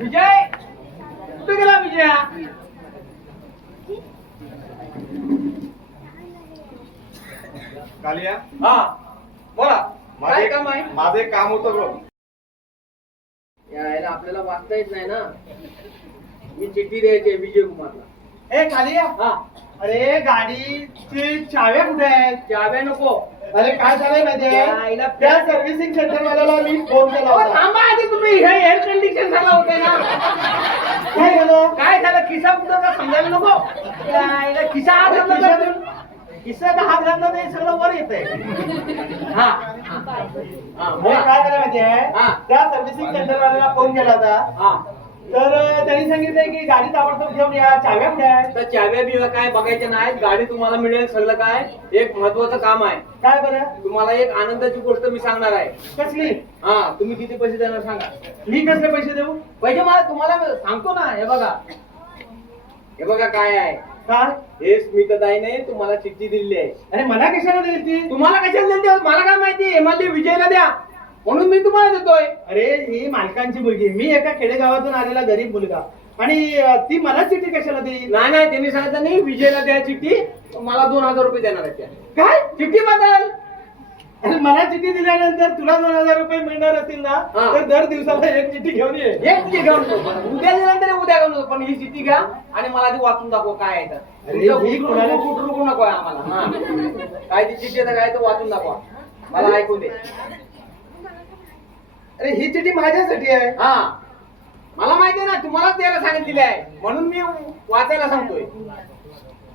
विजय कुठे गेला विजया. कालिया हा बोला काय काम आहे. माझं एक काम होतं बघ. यायला आपल्याला वाचता येत नाही ना. मी चिठ्ठी द्यायची विजय कुमारला. ए कालिया हा अरे गाडीची चाव्या कुठे आहेत चाव्या नको. अरे काय झालंय यायला माहितीये त्या सर्व्हिसिंग सेंटर वाल्याला मी फोन केला अहो, होता थांबा आधी तुम्ही हे एअर कंडिशन झालं होते ना. काय झालं काय झालं खिसा कुठं का समजायला नको. यायला खिसा हात घातला तर खिसा हात घातला तर हे सगळं वर येत आहे. हा अरे काय झालं माहितीये हा. त्या सर्व्हिसिंग सेंटर वाल्याला फोन केला होता हा तर त्यांनी सांगितलंय की गाडी ताबडतोब घेऊन या चाव्या कुठे आहेत तर चाव्या बिव्या काय बघायच्या नाहीत. गाडी तुम्हाला मिळेल सगळं. काय एक महत्वाचं काम आहे. काय बरं तुम्हाला एक आनंदाची गोष्ट मी सांगणार आहे. कसली हा तुम्ही किती पैसे देणार सांगा. मी कसले पैसे देऊ पैसे मला तुम्हाला सांगतो ना. हे बघा काय आहे. काय हे स्मिताताईने तुम्हाला चिठ्ठी दिलेली आहे. अरे मला कशाला देईल ती तुम्हाला कशाला देते मला काय माहिती. मला विजयला द्या म्हणून मी तुम्हाला देतोय. अरे ही मालकांची मुलगी मी एका खेडेगावातून आलेला गरीब मुलगा आणि ती मला चिठ्ठी कशाला देईल नाही नाही त्यांनी सांगितलं नाही विजयला द्या चिठ्ठी. मला 2000 रुपये देणार आहेत त्या. काय चिठ्ठी बदल. अरे मला चिठ्ठी दिल्यानंतर तुला 2000 रुपये मिळणार असतील ना हा. तर दर दिवसाला एक चिठ्ठी घेऊन ये एक चिठ्ठी घेऊन येतो. उद्या दिल्यानंतर उद्या घेऊन येतो. पण ही चिठ्ठी घ्या आणि मला ती वाचून दाखव काय आहे तर. अरे, ही कोणाला- कुठं नको आहे आम्हाला. हा. काय ती चिठ्ठी आहे तर काय तर वाचून दाखवा. मला ऐकू दे. अरे ही चिठ्ठी माझ्यासाठी आहे हा मला माहिती आहे ना. तुम्हालाच द्यायला सांगितलेली आहे म्हणून मी वाचायला सांगतोय.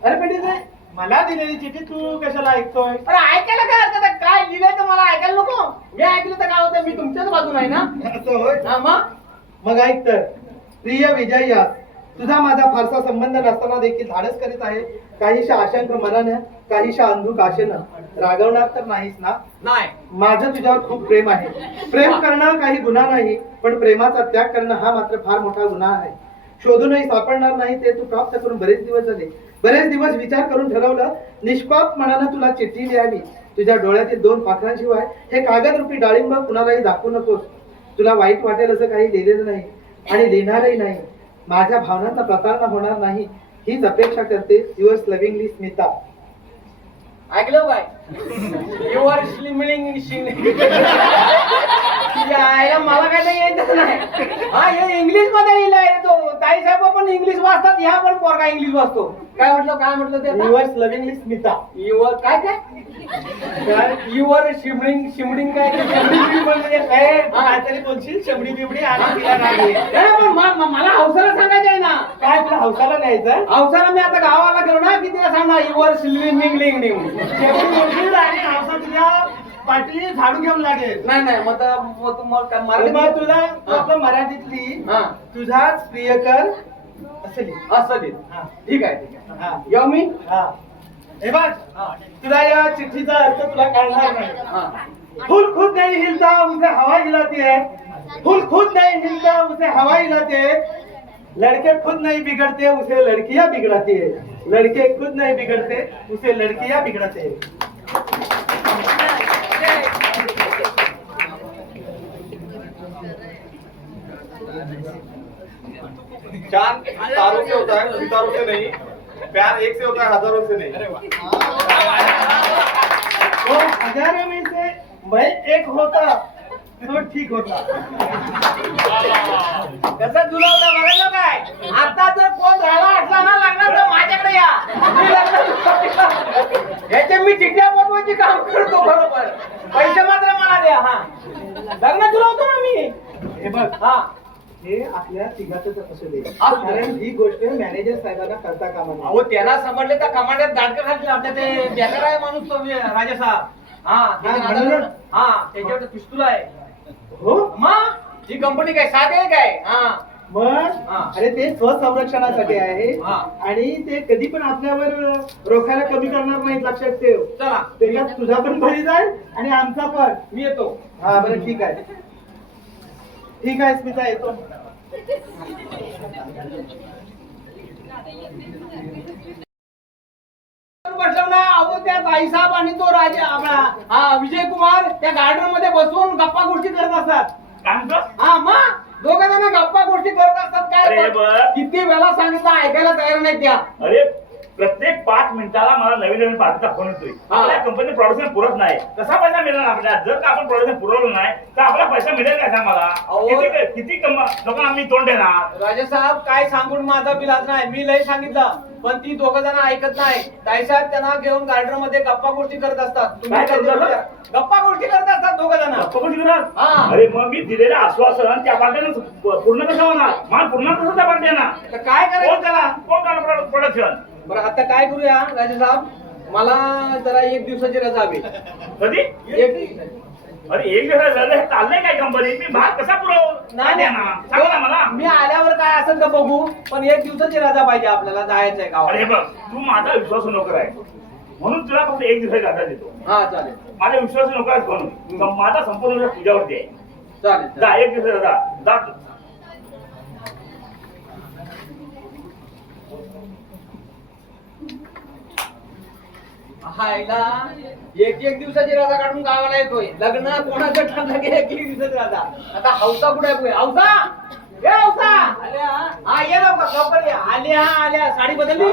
अरे पण तिथे मला दिलेली चिठ्ठी तू कशाला ऐकतोय अरे ऐकायला काय हरकत आहे. काय लिहिलंय तर मला ऐकायला नको. मी ऐकलं तर काय होतं. मी तुमच्याच बाजून आहे ना. असं होय हा मग मग ऐक तर प्रिय विजय यास तुझा माझा फारसा संबंध नसताना देखील धाडस करीत आहे. काहीशा आशंक मनानं काहीशा अंधुक आशेनं रागवणार तर नाहीस ना. नाही. माझं तुझ्यावर खूप प्रेम आहे. प्रेम करणं काही गुन्हा नाही पण प्रेमाचा त्याग करणं हा मात्र फार मोठा गुन्हा आहे. शोधूनही सापडणार नाही ते तू प्राप्त करून बरेच दिवस झाले. बरेच दिवस विचार करून ठरवलं निष्पाप मनानं तुला चिठ्ठी लिहावी. तुझ्या डोळ्यातील 2 पाखरांशिवाय हे कागद रूपी डाळिंब कुणालाही दाखवू नकोस. तुला वाईट वाटेल असं काही लिहिलेलं नाही आणि लिहिणारही नाही. माझ्या भावनांचा प्रतारणा होणार नाही हीच अपेक्षा करते. Yours lovingly Smita. ऐकलं काय. युअर स्लिमिंग यायला मला काय नाही यायचं नाही. हा हे इंग्लिश मध्ये लिहिलंय. तो ताई साहेब पण इंग्लिश वाचतात. ह्या पण पोरगा इंग्लिश वाचतो. काय म्हटलं ते युअर्स लव्हिंगली स्मिता. युअर काय काय युअर शिमडिंग काय म्हणजे काय काहीतरी बोलशील शबडी बिबडी आणि तिला राग येईल. पण मला हौसाला सांगायचं आहे ना. काय तुला हौसाला न्यायचं हौसाला मी आता गावाला गेलो ना की तिला सांगा युअर स्लिमिंग शेवटी बोलशील आणि हौसा तुझ्या पाठी झाडू घेऊन लागेल. नाही नाही मग मग तुला आपलं मराठीतली हा. तुझाच प्रियकर असेल. असं दे. हा. ठीक आहे हा. येऊ मी. हा. हे बघ तुला या चिठ्ठीचा अर्थ तुला कळणार नाही. हा. फूल खुद नहीं हिलता उसे हवा हिलाती है. फूल खुद नहीं हिलता उसे हवा हिलाती है. लड़के खुद नहीं बिगड़ते उसे लड़कियां बिगड़ाती है. लड़के खुद नहीं बिगड़ते उसे लड़कियां बिगड़ाते हैं. चांद तारों से होता है सितारों से नहीं. प्यार एक से होता है हजारों से नहीं. 1000 में से मैं एक होता तो ठीक होता. कसं दुलावलं बघायला काय आता जर कोण झाला असला ना लग्नात तर माझ्याकडे या मी लग्न याचे मी चिठ्ठ्या बनवायची काम करतो बरोबर पैसे मात्र मला द्या हा लग्न दुलावतो ना मी हे बघ हा हे आपल्या तिघातच असू दे असू दे. कारण ही गोष्ट मॅनेजर साहेबांना करता कामा नये. अहो त्याला समजले तर कमांड्यात दांडकं घातले आपल्या ते बेकार आहे माणूस तो राजा साहेब हा त्याच्या हा, नादाला- म्हणून? हा त्याच्यावर पिस्तूल आहे हो मग ही कंपनी काय साधे आहे काय हा मग हा. अरे ते स्वसंरक्षणासाठी आहे हा. आणि ते कधी पण आपल्यावर रोखायला कमी करणार नाहीत लक्षात ठेव. चला त्याच्यात तुझा पण बळी जाईल आणि आमचा पण. मी येतो हा बरं ठीक आहे ठीक आहे स्मिता येतो. बसलो ना अहो त्या ताईसाहेब आणि तो राजा आपला हा विजय कुमार त्या गार्डन मध्ये बसून गप्पा गोष्टी करत असतात काय म्हणतो? हा मग दोघं जण गप्पा गोष्टी करत असतात अरे काय बरं. किती वेळा सांगितलं ऐकायला तयार नाही त्या अरे प्रत्येक 5 मिनिटाला मला नवीन नवीन पार्टीचा फोन येतोय. हा. आपल्या कंपनी प्रोडक्शन पुरत नाही. कसा पैसा मिळणार आपल्याला? जर का आपण प्रोडक्शन पुरवलं नाही तर आपला पैसा मिळेल का सांग मला? अहो. किती लोकांना मी तोंड देणार? राजा साहेब काय सांगून माझा बिलाज नाही मी लय सांगितलं पण ती दोघं जण ऐकत नाही ताईसाहेब त्यांना घेऊन गार्डन मध्ये गप्पा गोष्टी करत असतात तुम्ही काय करत त्याच्या- असतात? गप्पा गोष्टी करत असतात दोघं जण कोणी करणार? हा. अरे मग मी दिलेलं आश्वासन त्या पार्ट्यानं पूर्ण कसं होणार? मला पूर्ण कसं त्या पार्ट्यानं? तर काय कोण करायचं त्याला? कोण करणार प्रोडक्शन? बरं आता काय करूया राजा साहेब मला जरा 1 दिवसाची रजा हवी कधी? 1 दिवसाची अरे एक दिवस झालं हे चाललंय काय कंपनी? मी भाग कसा पुरव? नाही सांग ना मला. मी आल्यावर काय असेल तर बघू पण 1 दिवसाची रजा पाहिजे आपल्याला जायचंय अरे गावाला बघ तू माझा विश्वास नोकर आहे म्हणून तुला फक्त 1 दिवसाची रजा देतो. हा चालेल माझ्या विश्वास नोकर आहेस म्हणून माझा संपूर्ण विश्वास तुझ्यावरती आहे. चालेल जा 1 दिवसाची रजा जा तू. हायला एक दिवसाची रजा काढून गावाला येतोय लग्न कोणाचं ठरलं की 1 दिवसाची रजा आता हौसा कुठे आहे हौसा ए हौसा हा ये लवकर ये आल्या आल्या साडी बदलली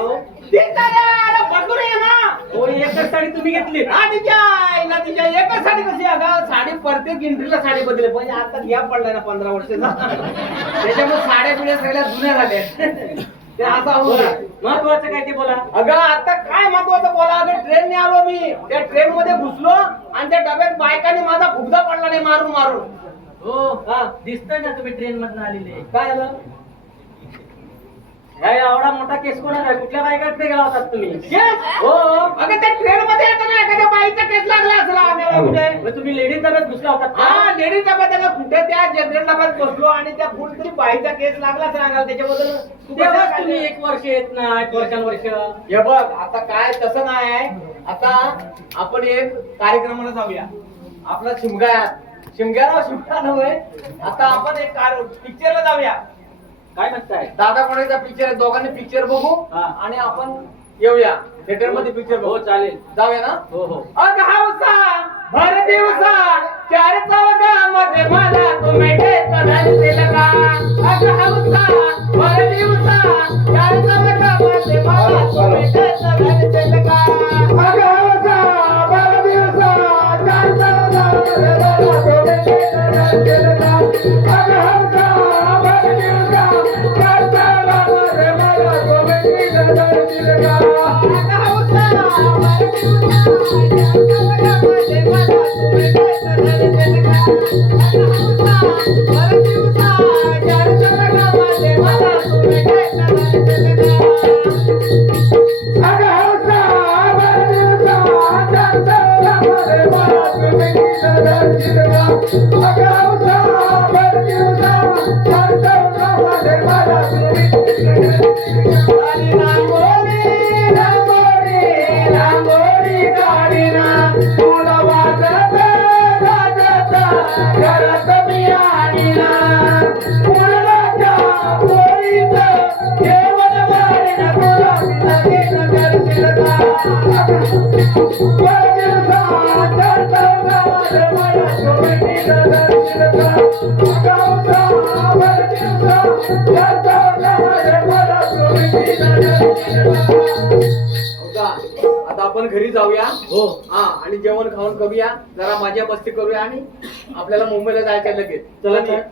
ठीक आहे, अरे बदलून ये ना हो एकच साडी तुम्ही घेतली हा तिच्या आईला तिच्या एकच साडी कशी अगं साडी प्रत्येक एंट्रीला साडी बदलली पण आता गॅप पडलाय ना 15 वर्षाचा त्याच्यामुळे साड्या पिढ्या सगळ्या जुन्या झाल्या ते असं होऊ नये. महत्वाचं काय ते बोला. अगं आता काय महत्वाचं बोला अगं ट्रेनने आलो मी त्या ट्रेन मध्ये घुसलो आणि त्या डब्यात बायकाने माझा फुगदा पडला नाही मारून मारून हो हा दिसतंय ना तुम्ही ट्रेन मधनं आलेले. काय झालं काय एवढा मोठा केस कोणाला आहे? कुठल्या बायकात गेला होतात तुम्ही? केस? हो अगं त्या ट्रेन मध्ये येताना एखाद्या बाईचा केस लागला असला आम्हाला कुठे मग तुम्ही लेडीज डब्यात घुसला होतात का? हा लेडीज डब्यात कुठे त्या जनरल डब्यात बसलो आणि त्या कुठतरी बाईचा केस लागला सांगाल त्याच्याबद्दल तू कसं तेव्हाच काय- तुम्ही 1 वर्ष येत नाही वर्षानुवर्ष. हे बघ आता काय तसं नाही आहे आता आपण एक कार्यक्रमाला जाऊया आपला शिमग्याला शिमगा नव्हे आता आपण एक पिक्चरला जाऊया काय म्हणताय? दादा कोणाचा पिक्चर आहे दोघांनी पिक्चर बघू हा. आणि आपण येऊया थिएटर मध्ये पिक्चर हो बघू चालेल. जाऊया ना हो हो अग हौसा भर दिवसा 4 चौघामध्ये मला तुम्ही घालतील का अग हौसा भर दिवसा 4 चौघामध्ये मला तुम्ही घालतील का अग हौसा भर दिवसा 4 चौघामध्ये मला तुम्ही घालतील का अग हौसा भर दिवसा 4 चौघामध्ये मला तुम्ही घालतील का अग हौसा भर आता आपण घरी जाऊया हो. हा आणि जेवण खाऊन करूया, जरा मजा मस्ती करूया आणि आपल्याला मुंबईला जायचं लगेच. चला चला. तर.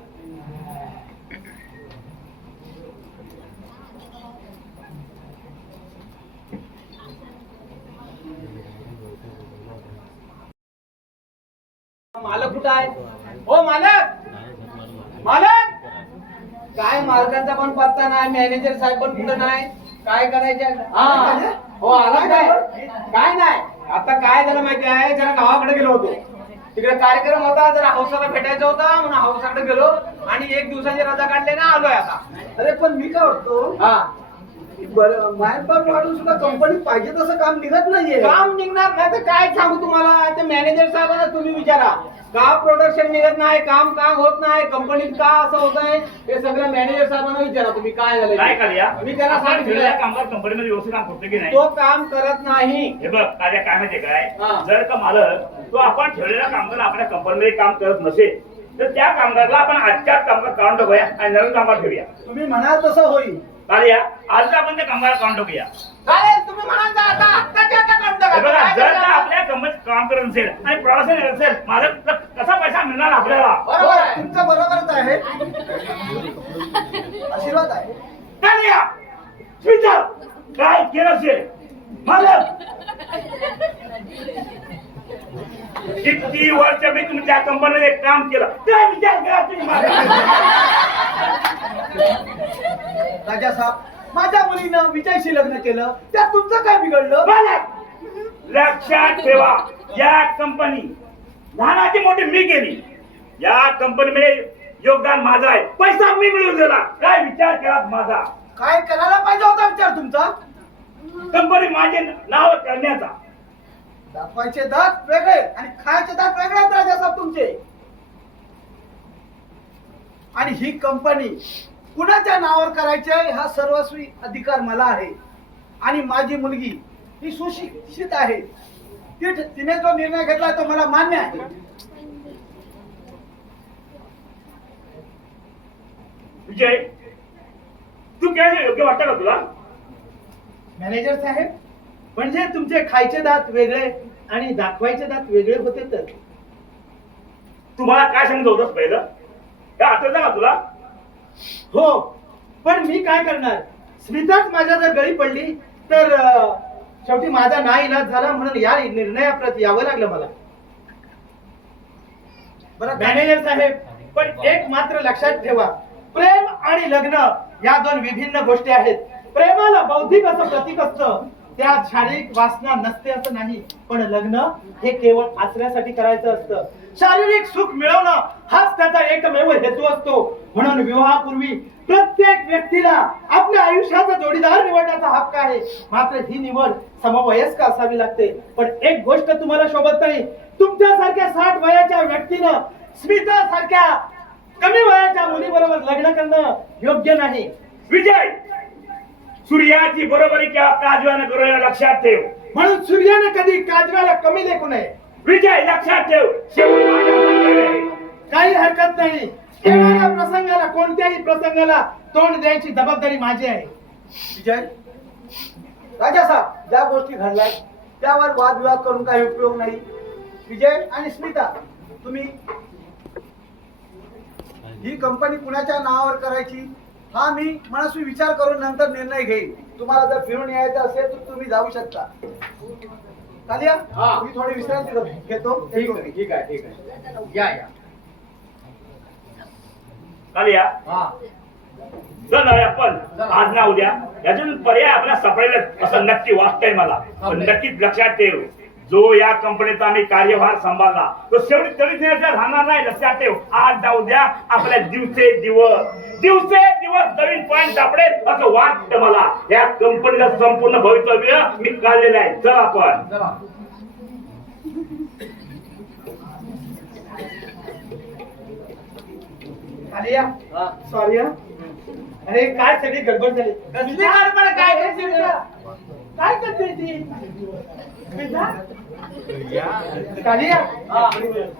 मालक कुठं आहे? हो मालक, मालक काय मालकांचा पण पत्ता नाही, मॅनेजर साहेब पण कुठं नाही, काय करायचं? हा हो आला काय नाही. आता काय झालं माहिती आहे, जरा गावाकडे गेलो होतो, तिकडे कार्यक्रम होता, जरा हौसाला भेटायचं होता म्हणून हौसाकडे गेलो आणि 1 दिवसाची रजा काढले ना आलोय आता. अरे पण मी काय वाटतो हा बरं मायबाप वाढून सुद्धा कंपनीत पाहिजे तसं काम निघत नाहीये. काम निघणार नाही तर काय सांगू तुम्हाला, ते मॅनेजर साहेबांना तुम्ही विचारा, का प्रोडक्शन निघत नाही, काम होत नाही कंपनीत, का असं होत आहे, हे सगळं मॅनेजर साहेबांना विचारा तुम्ही काय झालं. काय कालिया मी त्यांना आपण ठेवलेल्या सांगितलं कामगार कंपनीमध्ये व्यवस्थित काम करतो की नाही? तो काम करत नाही. हे बघ कालिया काय माहितीये काय, हा. जर का मालक तो आपण ठेवलेला कामगार आपल्या कंपनीमध्ये काम करत नसेल तर त्या कामगारला आपण आजच्या कामगार काढून टाकूया आणि नवीन कामगार ठेवूया. तुम्ही म्हणाल तसं होईल. कालिया आज आपण त्या कामगार काढून टाकूया. चालेल, तुम्ही म्हणाल तर आता आत्ताच्या आता काढून टाका. हे बघा काय जर का करणार? आपल्या कंपनीत काम करत नसेल आणि प्रोडक्शन येत असेल मालक तर कसा पैसा मिळणार आपल्याला? बरोबर आहे. तुमचं बरोबरच आहे. आशीर्वाद आहे. कालिया विचार काय केलं असेल मालक? किती वर्ष मी तुमच्या कंपनीमध्ये काम केलं काय विचार करा तुम्ही मालक? राजा साहेब माझ्या मुलीनं विजयशी लग्न केलं, त्यात तुमचं काय बिघडलं? मालक, लक्षात ठेवा या कंपनी लहानाची मोठी मी केली, या कंपनीमध्ये योगदान माझं आहे, पैसा मी मिळवून दिला, काय विचार केला माझा? काय करायला पाहिजे होता विचार तुमचा? कंपनी माझे नाव करण्याचा. दाखवायचे दात वेगळे आणि खायचे दात वेगळे आहेत राजा साहेब तुमचे. आणि ही कंपनी कुणाच्या नावावर करायची आहे हा सर्वस्वी अधिकार मला आहे. आणि माझी मुलगी ही सुशिक्षित आहे, तिने जो निर्णय घेतला तो मला मान्य आहे. विजय तू काय योग्य वाटतं का तुला? मॅनेजर साहेब म्हणजे तुमचे खायचे दात वेगळे आणि दाखवायचे दात वेगळे होते तर तुम्हाला काय सांगत होतस पहिलं, काय आठवतं का तुला? हो, पण मी काय करणार, स्मिताच माझ्या जर गळी पडली तर शेवटी माझा नाईलाज झाला म्हणून या निर्णयाप्रती यावं लागलं मला. बरं मॅनेजर साहेब पण एक मात्र लक्षात ठेवा, प्रेम आणि लग्न या 2 विभिन्न गोष्टी आहेत. प्रेमाला बौद्धिक असं प्रतीक असतं, त्यात शारीरिक वासना नसते असं नाही, पण लग्न हे केवळ आसऱ्यासाठी करायचं असतं. शारीरिक सुख मिळवणं हाच त्याचा एकमेव हेतू असतो. म्हणून विवाहापूर्वी प्रत्येक व्यक्तीला आपल्या आयुष्याचा जोडीदार निवडण्याचा हक्क आहे. मात्र ही निवड समवयस्क असावी लागते. पण एक गोष्ट तुम्हाला शोभत नाही, तुमच्यासारख्या 60 वयाच्या व्यक्तीनं स्मिता सारख्या कमी वयाच्या मुलीबरोबर लग्न करणं योग्य नाही. विजय सूर्याची बरोबरी किंवा काजव्यानं करू लक्षात ठेव. म्हणून सूर्याने कधी काजव्याला कमी लेखू नये. विजय लक्षात ठेव, शेवटी माझ्या हातात आहे. काही हरकत नाही, येणाऱ्या प्रसंगाला कोणत्याही प्रसंगाला तोंड द्यायची जबाबदारी माझी आहे. विजय राजा साहेब ज्या गोष्टी घडल्या त्यावर वादविवाद करून काही उपयोग नाही. विजय आणि स्मिता तुम्ही ही कंपनी कुणाच्या नावावर करायची हा मी मनस्वी विचार करून नंतर निर्णय घेईन. तुम्हाला जर फिरून यायचं असेल तर तुम्ही जाऊ शकता. कालिया हा. मी थोडी विश्रांती घेतो. ठीक आहे, ठीक आहे, ठीक आहे. या या. कालिया हा चल आपण आज ना उद्या यातून पर्याय आपल्या सापडेल असं नक्की वाटतंय मला. पण नक्कीच लक्षात ठेव, जो या कंपनीचा आम्ही कार्यभार सांभाळला तो शेवटी तरी राहणार नाही. लक्षात ठेव, आज ना उद्या आपल्या दिवसे दिवस नवीन पॉईंट सापडेल असं वाटतं मला. या कंपनीचं संपूर्ण भवितव्य मी काढलेलं आहे. चल आपण. चला. आलिया हा. सॉरी हा. अरे काय सगळी गडबड झाली. कसली गडबड, काय करते ती? काय करते ती स्मिता? कालिया हा.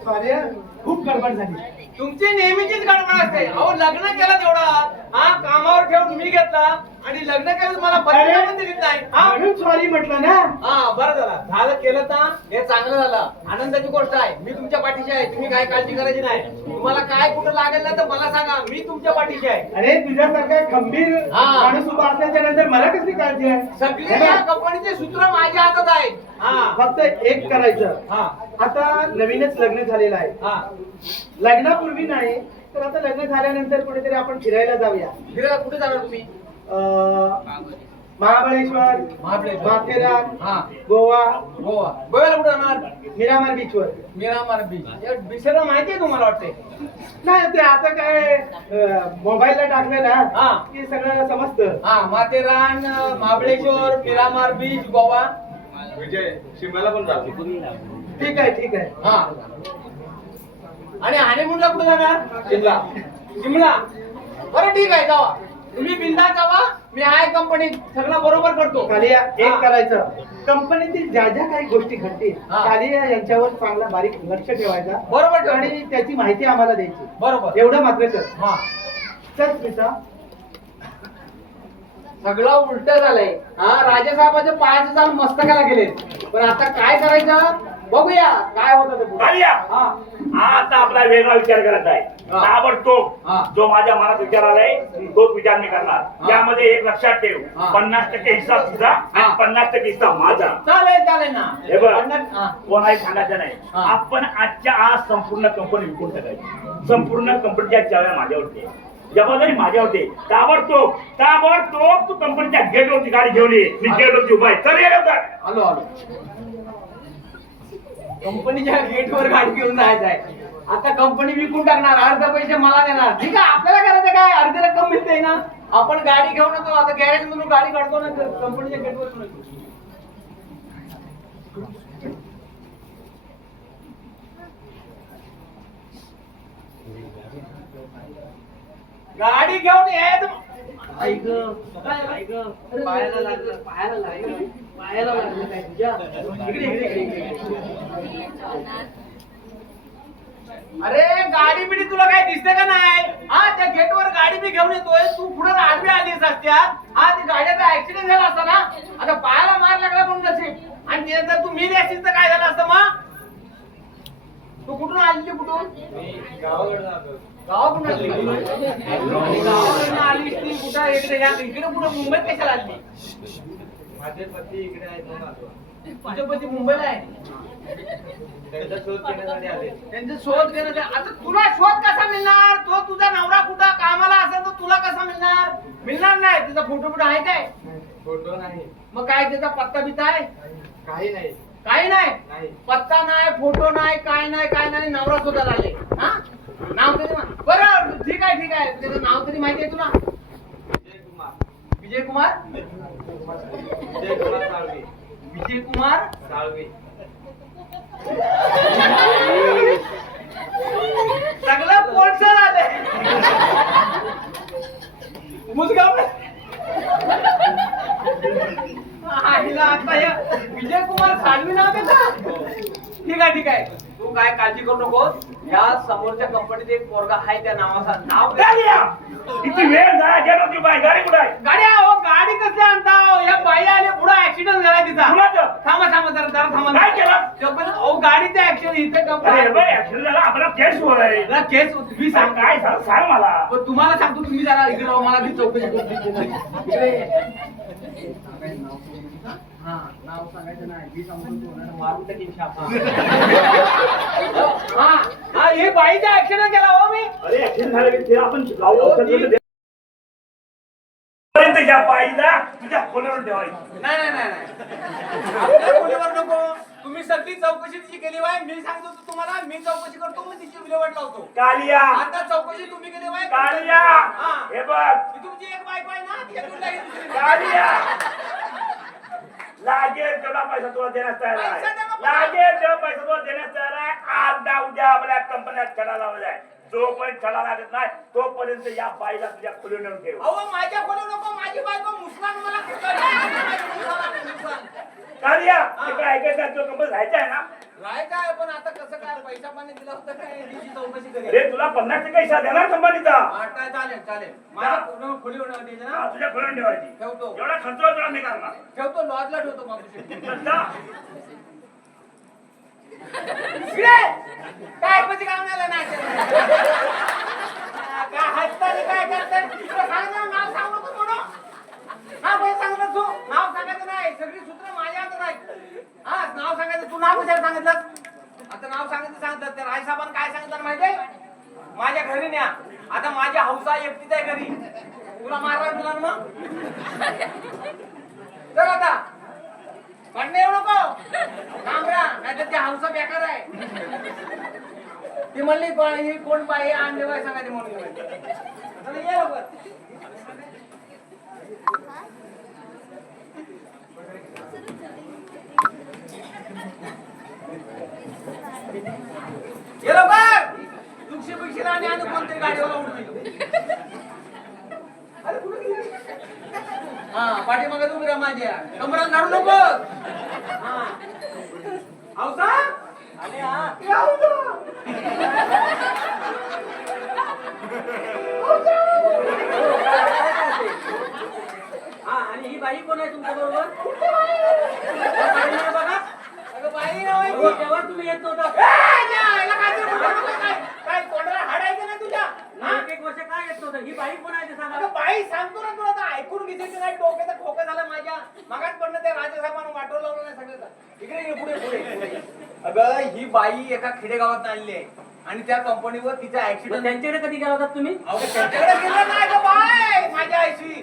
सॉरी हा. खूप गडबड झाली. तुमची नेहमीचीच गडबड असते. अहो लग्न केलं तेवढं, हा कामावर ठेवून मी घेतला आणि लग्न केलं मला पत्रिका पण दिलीच नाही हा? म्हणून सॉरी म्हटलं ना. हा बरं झालं केलं तर हे चांगलं झालं. आनंदाची गोष्ट आहे. मी तुमच्या पाठीशी आहे. तुम्ही काय काळजी करायची नाही. तुम्हाला काय कुठं लागेल ना तर मला सांगा. मी तुमच्या पाठीशी आहे. अरे तुझ्यासारखा खंबीर हा. माणूस उभा असल्याच्या नंतर मला कसली काळजी आहे? सगळे हे या बघ, कंपनीचे सूत्र माझ्या हातात आहेत. हा फक्त एक करायचं. हा आता नवीनच लग्न झालेलं आहे. हा लग्नापूर्वी नाही तर आता लग्न झाल्यानंतर कुठेतरी आपण फिरायला जाऊया. फिरायला कुठे जाणार तुम्ही? महाबळेश्वर, माथेरान, हा गोवा, गोव्याला कुठे जाणार? मिरामार बीचवर. मिरामार बीच. सगळं माहिती आहे तुम्हाला वाटते? नाही ते आता काय मोबाईलला टाकलं हा. ना की सगळं समजतं. हा माथेरान, महाबळेश्वर, मिरामार बीच, गोवा. विजय शिमल्याला पण जातो. ठीक आहे. हा आणि हनीमूनला कुठे जाणार? शिमला. बरं ठीक आहे जावा. तुम्ही बिंदास जावा. मी आहे कंपनीत सगळं बरोबर करतो. कालिया एक हा. करायचं. कंपनीतील ज्या ज्या काही गोष्टी घडतील हा. कालिया यांच्यावर चांगला बारीक लक्ष ठेवायचा. बरोबर ठेव. आणि त्याची माहिती आम्हाला द्यायची. बरोबर. एवढं मात्र कर. हा चल स्मिता. सगळं उलट झालंय. हा राजासाहेबाच्या पायाचे चाल मस्तकाला गेले. पण आता काय करायचं बघूया काय होतं ते पुढे. कालिया हा आता आपला वेगळा विचार करायचा आहे. हा. ताबडतोब हा. जो माझ्या मनात विचार आलाय तोच विचार मी करणार. हा. यामध्ये एक लक्षात ठेव, हा. 50% हिस्सा तुझा हा. आणि 50% हिस्सा माझा. चालेल ना. हे बघ हा. कोणाही सांगायचं नाही. हा. आपण आजच्या आज संपूर्ण कंपनी विकून टाकायची. संपूर्ण कंपनीच्या चाव्या माझ्यावरती आहे. जबाबदारी माझ्यावरती. ताबडतोब तू कंपनीच्या गेटवरची गाडी घेऊन ये. मी गेटवरती उभा आहे. चल ये लवकर. आलो कंपनीच्या गेटवर गाडी घेऊन जायचं आहे. आता कंपनी विकून टाकणार. अर्ध पैसे मला देणार. ठीक आहे आपल्याला करायचं काय? अर्धी रक्कम मिळते ना. आपण गाडी घेऊन येतो. आता गॅरेज मधून गाडी काढतो ना कंपनीच्या गेटवर गाडी घेऊन ये. पायाला लागलं काय तुझ्या? अरे गाडी बिडी तुला काय दिसते का नाही? हा त्या गेटवर गाडी बी घेऊन येतोय. तू पुढे आडवी आलीस असत्यात. हा ती गाड्याचा ऍक्सिडेंट झाला असता ना. आता पायाला मार लागला म्हणून नसेल. आणि ते जर तू मी असतीस तर काय झालं असतं मग? तू कुठून आली? कुठून? गावाकडून आली. गावाकडून आलीस ती कुठं इकडे कुठं मुंबईत कशाला आली? माझे पती इकडे आहेत म्हणून आलो. तुझे पती मुंबईला आहे. त्यांचा शोध घेण्यासाठी आले. त्यांचा शोध घेण्याचा. आता तुला शोध कसा मिळणार? तो तुझा नवरा कुठं कामाला असेल तर तुला कसा मिळणार नाही. तुझा फोटो आहे काय? फोटो नाही. मग काय त्याचा पत्ता बित्ता आहे? काही नाही. काही नाही. नाही. पत्ता नाही, फोटो नाही, काय नाही. नवरा सुद्धा आले. हा नाव तरी बरं ठीक आहे. त्याचं नाव तरी माहिती आहे तुला? विजय कुमार. विजय कुमार साळवे. विजय कुमार साळवे. सगळं पोटचं झालंय. मुसगाव आईला आता हे विजय कुमार साळवी नाव त्याचं. ठीक आहे. तू काय काळजी करू नकोस. या समोरच्या कंपनीत एक पोरगा आहे त्या नावाचा नाव कालिया किती वेळ झाला. गेटवरती उभा आहे. गाडी कुठे आहे? गाडी कसली आणता? या बाई आले पुढे ऍक्सिडेंट झाला तिचा. कुणाचं? थांबा जरा थांबा. काय केलं? गाडीचा ऍक्सिडेंट इथे अरे बाई, ऍक्सिडेंट झाला. आपला केस होणार आहे. केस तुम्ही सांग काय सांग मला. पण तुम्हाला सांगतो तुम्ही जरा इकडे राहा, मला ती चौकशी इकडे ये. हा नाव सांगायचं नाही. मी सांगतो मारून टाकीन शाप. हा हे बाईचा ऍक्सिडेंट केला हो मी. अरे ऍक्सिडेंट झालं की ते आपण गाव त्या बाईला तुझ्या खोल्यावर ठेवायचं. नाही आपल्या खोलीवर नको. तुम्ही सगळी चौकशी तिची केली बाय. मी सांगतो तुम्हाला. मी चौकशी करतो मग तिची विल्हेवाट लावतो. कालिया आता चौकशी तुम्ही केली बाय. कालिया हा. हे बघ ती तुमची एक बायको आहे ना ती अजून लागेल दुसरी. कालिया लागेल तेवढा पैसा तुला देण्यास तयार आहे. पैसा देणं पण- लागेल तेवढा पैसा तुला देण्यास तयार आहे. आज ना उद्या आपल्या कंपन्यात छडा लावला आहे. जोपर्यंत छडा लागत नाही तोपर्यंत या बाईला तुझ्या खोलीवर नेऊन ठेव. अहो माझ्या खोलीवर नको. माझी बायको मुसलान मला कालिया तिकडे ऐकायचं तो कंपनी राहायचा आहे ना. राहायचं आहे पण आता कसं काय पैसा पाणी दिला होता काय दिवशी चौकशी करेल. अरे तुला 50% हिस्सा देणार कंपनीचा. हा, चालेल चालेल. माझ्या पूर्ण खोली होणार द्यायचं हा, ना. तुझ्या खोलून ठेवायची. ठेवतो. एवढा खर्च होतो मी करणार. ठेवतो लॉजला ठेवतो बाबूशी. तर जा. काय म्हणजे काम नाही काय हसताना काय करतात नाव सांगू नको म्हणून. हा भाई सांगत तू नाव सांगायचं नाही. सगळी सूत्र माझ्या हातात आहेत. हा नाव सांगायचं. तू नाव कशाला सांगितलं. आता नाव सांगितलं त्या रायसाहेबांना काय सांगितलं माहितीये. माझ्या घरी न्या. आता माझी हौसा एकटीच आहे घरी. तुला मारणार तुला ना मग. चल आता पण येऊ नको कामरा नाहीतर त्या हौसा बेकार आहे. ती म्हणली ही कोण बाई आणले बाय सांगायचे म्हणून. चला ये लवकर. ये लवकर. तुमची पिक्षी आणि कोणतरी गाडीवर उडली. हा पाठीमागे तुम्ही रमाजी कमरात झाडू नको. हा हौसा अरे हा हा आणि ही बाई कोण आहे तुमच्या बरोबर बघा अगं बाई ना बाई. तेव्हा तुम्ही येत नव्हता. काय तोंडाला हाड आहे का नाही तुझ्या. एक एक वर्ष काय येत नव्हतं. ही बाई कोण आहे ते सांगा. अगं बाई सांगतो ना तुला आता ऐकून घेते नाही. डोक्याचं खोकं झालं माझ्या मागात पडणं त्या राजेसाहेबांना वाटवलं लावलं नाही सगळं. इकडे ये पुढे पुढे. अगं ही बाई एका खेडेगावात आणली आहे आणि त्या कंपनीवर तिचा मग ऍक्सिडेंट. त्यांच्याकडे कधी गेला होता तुम्ही. अगं त्यांच्याकडे गेलं नाही गं बाय माझ्या आईशी.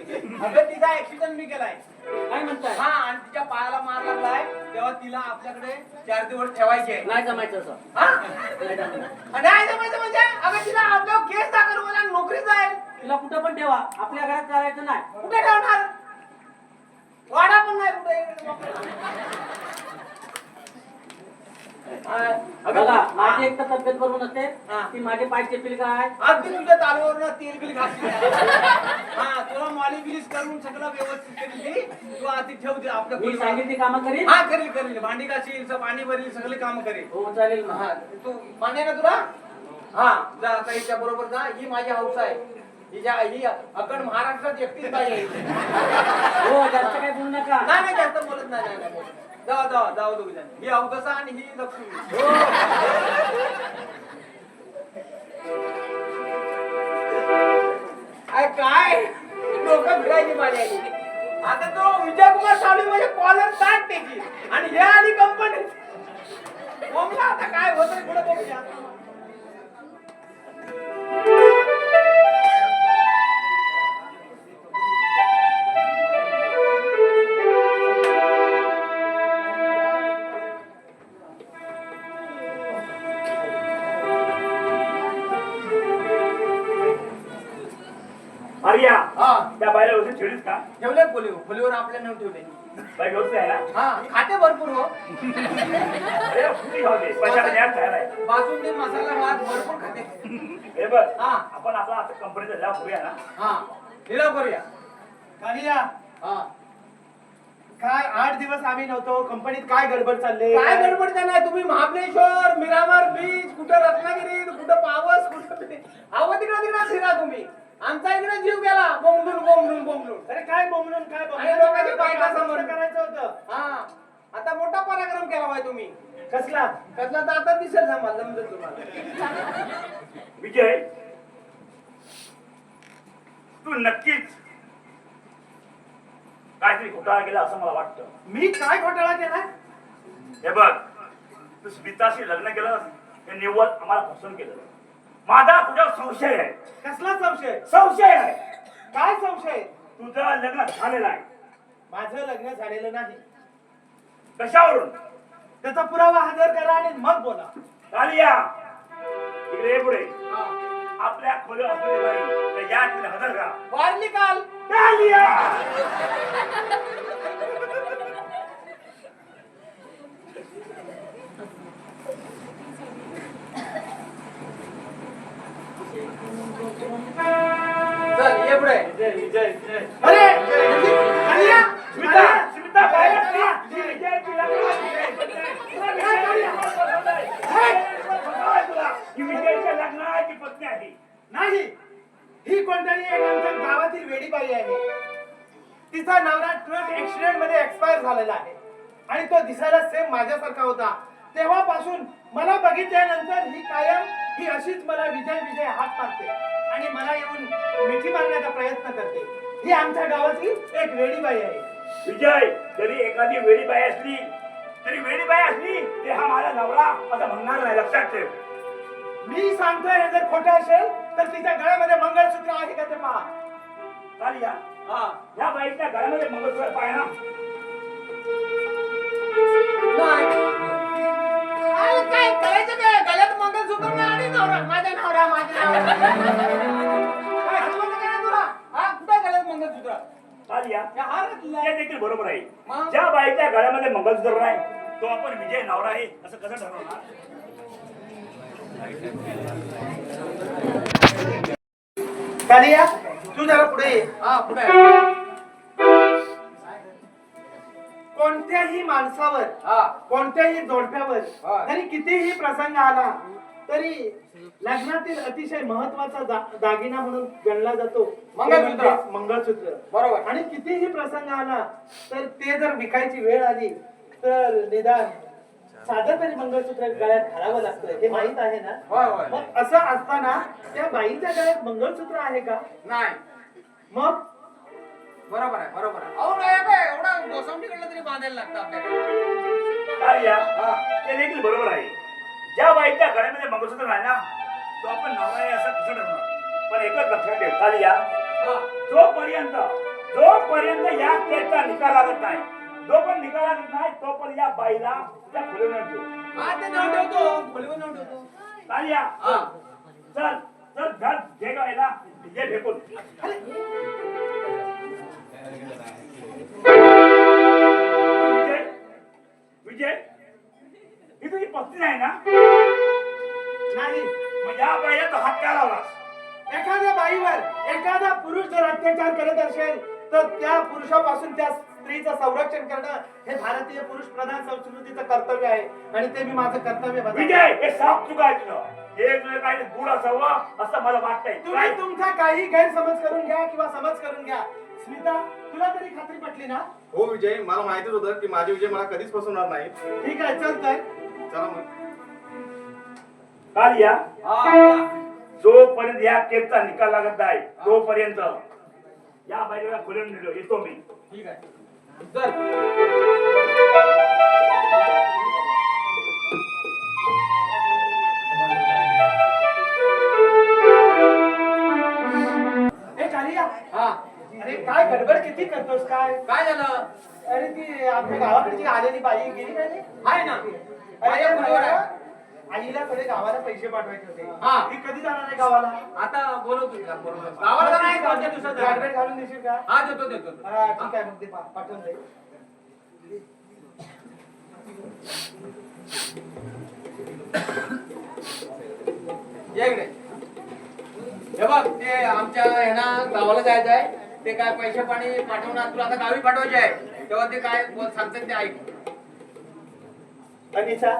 अगं तिचा ऍक्सिडेंट मी केलाय. काय म्हणताय. हा आणि तिच्या पायाला मार लागलाय तेव्हा तिला आपल्याकडे 4 दिवस ठेवायचे. नाही जमायचं असं. हा नाही जमायचं. नाही जमायचं म्हणजे अगं तिला आपल्यावर केस दाखल मला नोकरी जाईल. तिला कुठं पण ठेवा. आपल्या घरात करायचं नाही. कुठे ठेवणार. वाडा पण नाही कुठे. बघा माझी एक तर तब्येत बरोबर नसते. हा. ती माझे पाय चेपील काय. अगदी तुझ्या तालुवर तेल बिल घातली. हा तुला मालिश बिलिश करून सगळं व्यवस्थित केली. तू आधी ठेवते आपल्या मी खोलीवर. सांगितली कामं करीन. हा करेल करेल. भांडी घासील पाणी भरेल सगळी कामं करेल. हो चालेल ना. हा तू मान्य ना तुला. हा जा आता हिच्या बरोबर जा. ही माझी हौस आहे. ही अखंड महाराष्ट्रात एकटीच बाई आहे. हो जास्त काही बोलू नका. नाही नाही जास्त बोलत नाही. नाही बोलत. जाऊ जाऊ जाऊ दोघी जण. ही अवदसा आणि ही लक्ष्मी. काय डोकं फिरायची माझी आई. आता तो विजयकुमार सावली म्हणजे कॉलर ताट टेकी आणि हे आली कंपनी. बघूया आता काय होत पुढे बघूया. आर्या हा त्या बाईला व्यवस्थित ठेवलीस का. ठेवले खोलीवर आपल्या नेऊन ठेवले. बाई व्यवस्थित आहे ना. हा खाते भरपूर हो. अरे कुठे खाऊ दे. पैशाला न्याय खायला आहे. बासुंदी मसाला भात भरपूर खाते. हे बघ हा. आपण आपला आता कंपनीचा लाभ करूया ना. हा निलाव करूया. कालिया हा काय 8 दिवस आम्ही नव्हतो कंपनीत. काय गडबड चालले. काय गडबड नाही. तुम्ही महाबळेश्वर मिरामार बीच कुठं रत्नागिरी कुठं पावस कुठं तिकडे फिरा तुम्ही. आमचा इकडे जीव गेला बोंबलून. अरे काय बोंबलून काय आणि लोकांची बायका समोर. करायचं होतं. हा आता मोठा पराक्रम केला पाहिजे तुम्ही. कसला. कसला तर आता दिसेल समजेल तुम्हाला. विजय तू नक्कीच काहीतरी घोटाळा केला असं मला वाटतं. मी काय घोटाळा केला. हे बघ तू स्मिताशी लग्न केलं हे निव्वळ आम्हाला पसंत केलं. माझा तुझ्यावर संशय आहे. कसला संशय. संशय आहे. काय संशय. तुझं लग्न झालेलं आहे. माझं लग्न झालेलं नाही. कशावरून. त्याचा पुरावा हजर करा आणि मग बोला. कालिया इकडे ये पुढे. हा. आपल्या खोलीवर असलेली बाई तर या ठिकाणी हजर करा. वारली काल. कालिया चल ये पुढे. अरे कालिया. स्मिता स्मिता बाहेर असली. विजय तिला काय? ही कोणतरी एक आमच्या गावातील वेडीबाई आहे. तिचा नवरा ट्रक ऍक्सिडेंट मध्ये एक्सपायर झालेला आहे आणि तो दिसायला सेम माझ्यासारखा होता. तेव्हापासून मला बघितल्यानंतर ही कायम ही अशीच मला विजय विजय हात मारते आणि मला येऊन मिठी मारण्याचा प्रयत्न करते. ही आमच्या गावाची एक वेडीबाई आहे. विजय, जरी एखादी वेडीबाई असली ते हा माझा नवरा असं म्हणणार नाही, लक्षात ठेव. मी सांगतोय हे जर खोटं असेल तर तिच्या गळ्यामध्ये मंगळसूत्र आहे का ते पहा. कालिया, ह्या बाईच्या गळ्यामध्ये मंगळसूत्र पाय ना. अरे काय करायचं काय? गळ्यात मंगळसूत्र नाही आणि नवरा माझा काय समजलं का नाही तुला? हा, कुठं गळ्यात मंगळसूत्र? कालिया, या हारातलं. ते देखील बरोबर आहे. मग? ज्या बाईच्या गळ्यामध्ये मंगळसूत्र नाही तो आपण विजय नवरा आहे असं कसं ठरवणार? कालिया, तू जरा पुढे ये. हा, पुढे कोणत्याही माणसावर हा कोणत्याही जोडप्यावर हा. जरी कितीही प्रसंग आला तरी लग्नातील अतिशय महत्वाचा दागिना म्हणून गणला जातो मंगळसूत्र. ते म्हणजे मंगळसूत्र. बरोबर. आणि कितीही प्रसंग आला तर ते जर विकायची वेळ आली तर निदान साधं तरी मंगळसूत्र गळ्यात घालावं लागतं, हे माहित आहे ना. होय, होय. मग असं असताना त्या बाईच्या गळ्यात मंगळसूत्र आहे का? नाही, मग बरोबर आहे, बरोबर आहे. अहो नाही काय एवढा गोसावंडीकडलं तरी बांधायला लागतं आपल्याकडे. कालिया, ते देखील बरोबर आहे. ज्या बाईच्या गळ्यामध्ये मंगळसूत्र नाही ना तो आपण नवरा आहे असं कसं ठरवणार? पण एकच लक्षात ठेव कालिया, जोपर्यंत या केसचा निकाल लागत नाही, जो पण निकाल लागत नाही तोपर्यंत या बाईला त्या फुलवून ठेव. हा, ते नाव ठेवतो, मुलीवर नाव ठेवतो. कालिया, हा. चल चल घर घे गायला जे फेकून. विजय, विजय, ही तुझी पत्नी आहे ना? नाही. मग या बाईला तो हात का लावला? एखाद्या बाईवर एखादा पुरुष जर अत्याचार करत असेल तर त्या पुरुषापासून त्या स्त्रीचं संरक्षण करणं हे भारतीय पुरुष प्रधान संस्कृतीचं कर्तव्य आहे आणि ते मी माझं कर्तव्य बजावतो. विजय, हे साफ चुका आहे तुझं. हे तुझं काही गुढ असावं असं मला वाटतंय. तुम्ही तुमचा काही गैरसमज करून घ्या किंवा समज करून घ्या. स्मिता, तुला तरी खात्री पटली ना? हो विजय, मला माहितीच होतं की माझे विजय मला कधीच फसवणार नाही. ठीक आहे, चलतंय. चला मग. कालिया, हा. जोपर्यंत या केसचा निकाल लागत नाही तोपर्यंत या बाईला खुलून दिलो येतो मी. ठीक आहे. चल. ए कालिया, हा. अरे काय गडबड किती करतोस काय? काय झालं? अरे ती आपल्या गावाकडची आलेली बाई गेली काय रे? आहे ना. अरे माझ्या मुलीवर आहे. आईला थोडे गावाला पैसे पाठवायचे होते. हा. ती कधी जाणार आहे गावाला? आता बोलवतो तिला, बोलवतो. गावाला नाही, दोनच्या दिवसात जाणार. गाडबेट घालून देशील का? हा, देतो देतो. हा, ठीक आहे, मग ते पाठवून दे. ये इकडे. हे बघ, ते आमच्या ह्यांना गावाला जायचं आहे. ते काय पैसे पाणी पाठवणार, तुला आता गावी पाठवायचे आहे. तेव्हा ते काय सांगतात ते ऐक. अनिशा,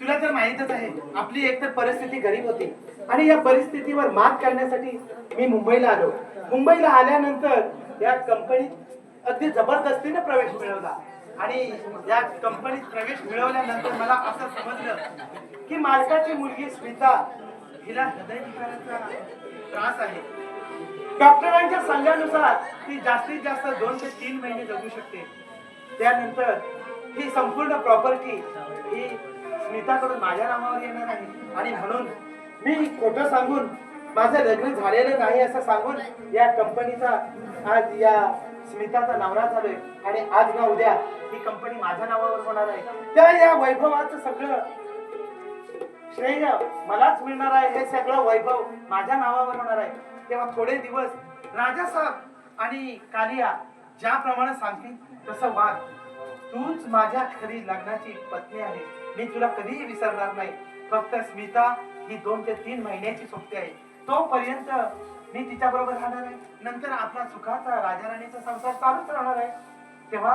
तुला तर माहितच आहे आपली एकतर परिस्थिती गरीब होती आणि या परिस्थितीवर मात करण्यासाठी मी मुंबईला आलो. मुंबईला आल्यानंतर या कंपनीत अगदी जबरदस्तीने प्रवेश मिळवला आणि या कंपनीत प्रवेश मिळवल्यानंतर मला असं समजलं की मालकाची मुलगी स्मिता हिला हृदयविकाराचा त्रास आहे. डॉक्टरांच्या सांगण्यानुसार ती जास्तीत जास्त 2 ते 3 महिने जगू शकते. त्यानंतर ही संपूर्ण प्रॉपर्टी ही स्मिताकडून माझ्या नावावर येणार आहे आणि म्हणून मी खोटं सांगून माझं लग्न झालेलं नाही असं सांगून या कंपनीचा आज या स्मिताचा नवरा झालोय आणि आज ना उद्या ही कंपनी माझ्या नावावर होणार आहे. त्या या वैभवाचं सगळं श्रेय मलाच मिळणार आहे. हे सगळं वैभव माझ्या नावावर होणार आहे. तेव्हा थोडे दिवस राजासाहेब आणि कालिया ज्याप्रमाणे सांगतील तसं वाग. तूच माझ्या खरी लग्नाची पत्नी आहे. मी तुला कधीही विसरणार नाही. फक्त स्मिता ही 2 ते 3 महिन्याची सोबती आहे. तोपर्यंत मी तिच्या बरोबर राहणार आहे. नंतर आपला सुखाचा राजाराणीचा संसार चालूच राहणार आहे. तेव्हा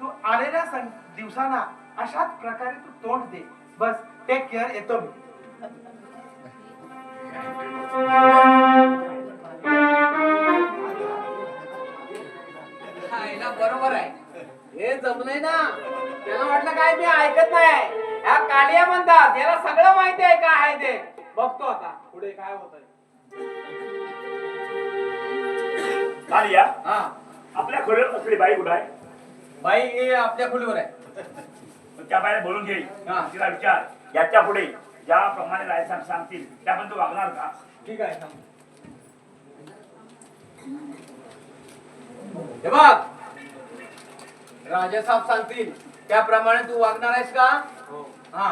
तू आलेल्या दिवसांना अशाच प्रकारे तू तोंड दे. बस टेक केअर. येतो मी. जमलंय ना. त्याला म्हटलं काय मी ऐकत नाही. ह्या कालिया म्हणतात, याला सगळं माहिती आहे काय आहे ते. बघतो आता पुढे काय होत आहे. कालिया, हा, आपल्या खोलीवर असलेली बाई कुठं आहे? बाई हे आपल्या खोलीवर आहे. मग त्या बाईला बोलून घे. हा. तिला विचार, याच्या पुढे ज्याप्रमाणे रायसाहेब सांगतील त्याबद्दल वागणार का? ठीक आहे, सांग. हे बघ, राजासाहेब सांगतील त्याप्रमाणे तू वागणार आहेस का? हा.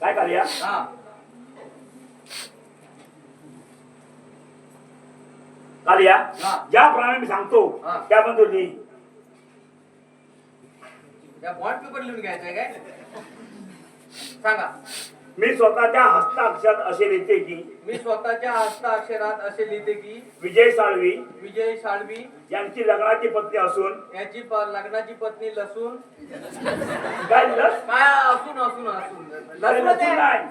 काय कालिया? हा. कालिया, हा. ज्याप्रमाणे मी सांगतो हा. त्याबद्दल लिही. या बॉन्ड पेपर लिहून घ्यायचंय काय? सांगा. मी स्वतःच्या हस्ताक्षरात असे लिहिते की मी स्वतःच्या हस्ताक्षरात असे लिहिते की विजय साळवी विजय साळवी यांची लग्नाची पत्नी असून याची लग्नाची पत्नी लसून काय लिहिलंस? काय असून असून असून अरे लसूण नाही.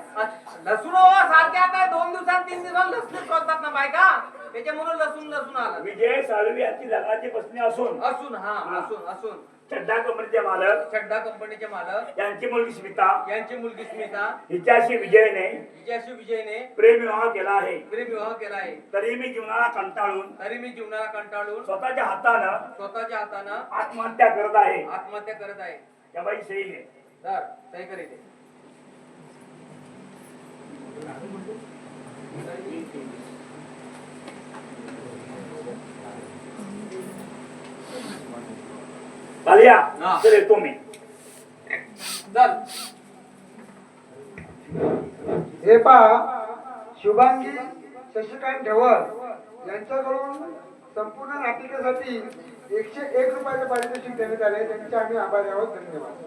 लसूण हो सारख्या आता 2 दिवसांत 3 दिवसांत लसूण करतात ना बायका, त्याच्यामुळे लसूण लसूण आला. विजय साळवी यांची लग्नाची पत्नी असून असून हा असून असून चड्डा कंपनीचे मालक चड्डा कंपनीचे मालक यांची मुलगी स्मिता यांची मुलगी स्मिता हिच्याशी विजयने हिच्याशी विजयने प्रेम विवाह केला आहे. प्रेम विवाह केला आहे. तरी मी जीवनाला कंटाळून तरी मी जीवनाला कंटाळून स्वतःच्या हातानं स्वतःच्या हातानं आत्महत्या करत आहे. आत्महत्या करत आहे. त्या बाई सही घे. तर सही करीत आहे. कालिया, हा. तर येतो मी. चल. हे पहा, शुभांगी शशिकांत ढवळ यांच्याकडून संपूर्ण नाटिकेसाठी 101 रुपयाचे पारितोषिक देण्यात आले. त्यांचे आम्ही आभारी आहोत. धन्यवाद.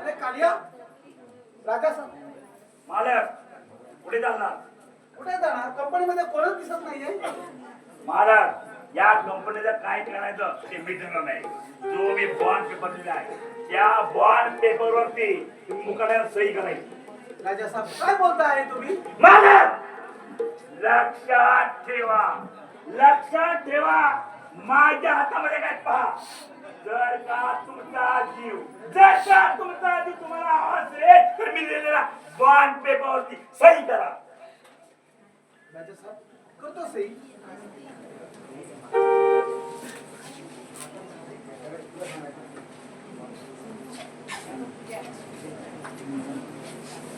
अरे कालिया, राजा साहेब मालक पुढे चालणार. कुठे जाणार? कंपनीमध्ये कोणच दिसत नाहीये. महाराज, या कंपनीचं काय करायचं ते मी ठरवलं नाही. जो मी बॉन्ड पेपर दिला आहे त्या बॉन्ड पेपरवरती तुम्ही मुकाट्याने सही करायची. राजा साहेब काय बोलताय तुम्ही? महाराज, लक्षात ठेवा, लक्षात ठेवा, माझ्या हातामध्ये काय पहा. जर का तुमचा जीव तुम्हाला असेल तर मी दिलेला बॉन्ड पेपरवरती सही करा. राजा साहेब करतो सही.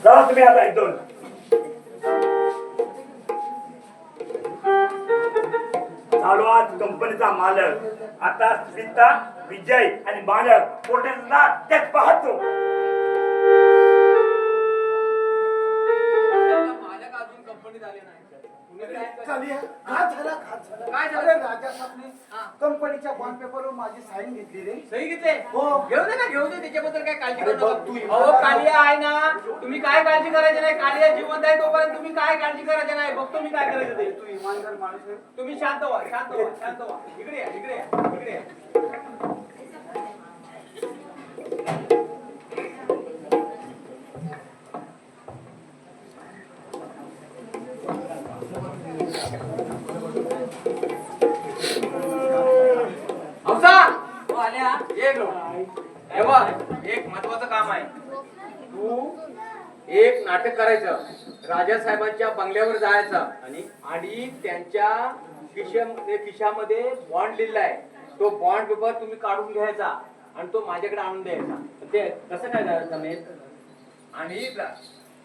चला तुम्ही आता इथून. चालू कंपनीचा मालक आता सीता विजय आणि मालक पोटेला त्यात पाहतो. मालक अजून कंपनीत आले नाही. तुम्ही काय करता? कालिया, घात झाला, घात झाला. काय झालं? अरे राजा साहेबने हा. कंपनीच्या बॉन्ड पेपरवर माझी साईन घेतली रे. सही घेतले. हो. घेऊ दे ना, घेऊ दे. त्याच्याबद्दल काय काळजी अरे करू बघ तू नका. अहो कालिया आहे ना, तुम्ही काय काळजी करायची नाही. कालिया जिवंत आहे तोपर्यंत तुम्ही काय काळजी करायची नाही. बघतो मी काय करायचं ते. तू इमानदार माणूस आहे. तुम्ही शांत व्हा, शांत व्हा, शांत व्हा. इकडे या, इकडे या, इकडे या. हौसा, हो आल्या. ये गं. हे बघ, एक महत्वाचं काम आहे. तू एक नाटक करायचं. राजा साहेबांच्या बंगल्यावर जायचं आणि त्यांच्या खिशामध्ये बॉन्ड लिहिलाय. तो बॉन्ड पेपर तुम्ही काढून घ्यायचा आणि तो माझ्याकडे आणून द्यायचा. ते कसं काय जमेल? आणि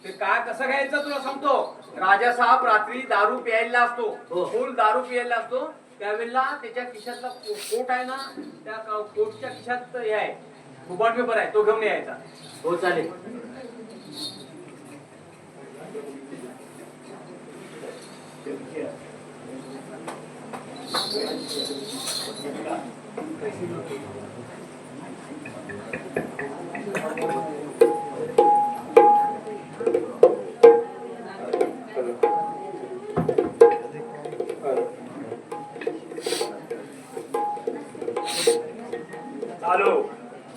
ते काय कसं घ्यायचं तुला सांगतो. राजा साहेब रात्री दारू प्यायला असतो, हो. फुल दारू प्यायला असतो. त्यावेळेला त्याच्या खिशातला कोट आहे ना, त्या कोटच्या खिशात हे आहे बॉन्ड पेपर आहे, तो घेऊन यायचा. हो चालेल.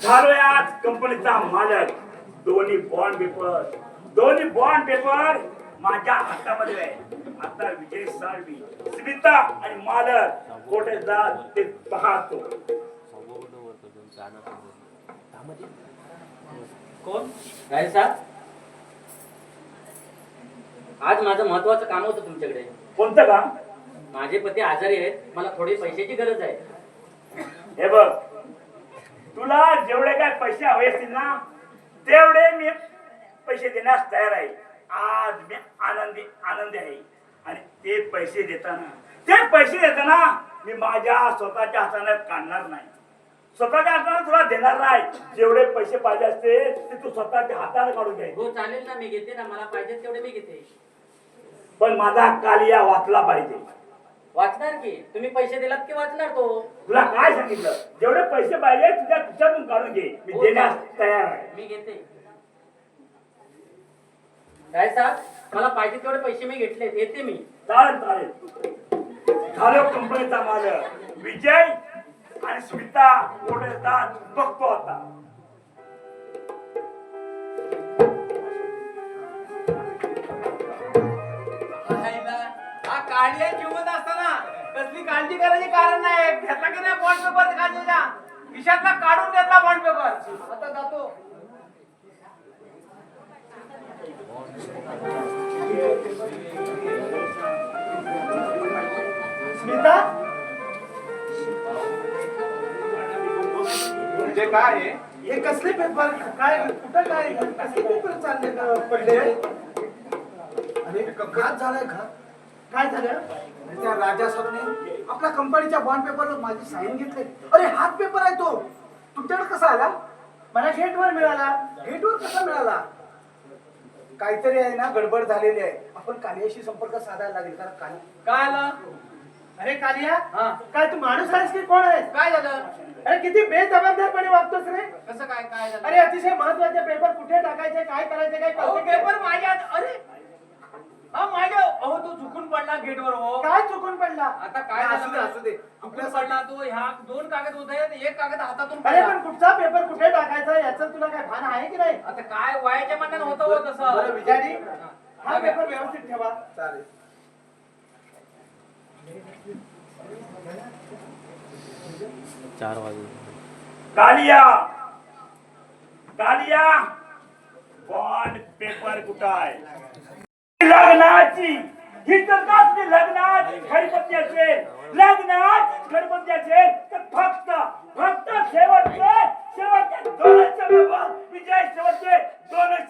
झालोय आज कंपनीचा मालक. दोन्ही बॉन्ड पेपर माझ्या हातामध्ये आहे. आता विजय साळवी, स्मिता आणि मालक कोठे जात ते पाहतो. कोण काय साहेब? आज माझं महत्वाचं काम होतं तुमच्याकडे. कोणतं काम? माझे पती आजारी आहेत, मला थोडी पैशाची गरज आहे. हे बघ, तुला जेवढे काय पैसे हवे असतील ना तेवढे मी पैसे देण्यास तयार आहे. आज मी आनंदी आहे. आणि ते पैसे देताना मी माझ्या स्वतःच्या हाताने काढणार नाही. स्वतःच्या हाताने तुला देणार नाही. जेवढे पैसे पाहिजे असते ते तू स्वतःच्या हाताने काढून घ्यायचे. हो चालेल ना, मी घेते ना, मला पाहिजे तेवढे मी घेते. पण माझा कालिया वाचला पाहिजे. वाचणार की? तुम्ही पैसे दिलात की वाचणार तो. तुला काय सांगितलं? जेवढे पैसे पाहिजे तुझ्या खिशातून काढून घे. मी हो, देण्यास तयार आहे. मी घेते. काय साहेब, मला पाहिजे तेवढे पैसे मी घेतले, येते मी. चालेल. झालो कंपनीचा मालक. विजय आणि स्मिता मोठे येतात बघतो आता. हा काढल्या जिवंत असताना कसली काळजी करायची कारण नाही. घेतला की नाही बॉन्ड पेपर काढलेला, खिशातला काढून घेतला बॉन्ड पेपर. आता जातो. स्मिता, म्हणजे काय आहे? हे कसले पेपर? काय कुठं काय कसले पेपर चालले पडले? अरे घात झालाय घात. काय झालं? त्या राजासाहेबने आपल्या कंपनीच्या बॉन्ड पेपरवर माझी साईन घेतली. अरे हाच पेपर आहे तो. तुमच्याकडे कसा आला? मला गेटवर मिळाला. गेटवर कसा मिळाला? काहीतरी आहे ना, गडबड झालेली आहे. आपण कालियाशी संपर्क साधायला लागेल. कारण काय आलं? अरे कालिया, हा. काय तू माणूस आहेस की कोण आहेस? काय झालं? अरे किती बेजबाबदारपणे वागतोस रे. कसं काय झालं? अरे अतिशय महत्वाचे पेपर कुठे टाकायचे, काय करायचे, काय अहो, कळते पेपर माझ्या अरे हा माझ्या. अहो तू चुकून पडला गेटवर. हो काय चुकून पडला? आता काय असू दे, झालं? असू दे. चुकून पडला तू. ह्या दोन कागद होते, एक कागद हातातून अरे पडला. पण कुठचा पेपर कुठे टाकायचा याचं तुला काय भान आहे की नाही? आता काय वयाच्या मनानं होतं हो बरं तसं. विजयानी, हा पेपर व्यवस्थित ठेवा. चालेल. कालिया बॉन्ड पेपर कुठं आहे? लग्नाची ही तर कसली लग्नाची खरीपत्ती असेल. लग्नात खरीपत्ती असेल तर फक्त शेवटचे दोनच पेपर. विजय शेवटचे दोनच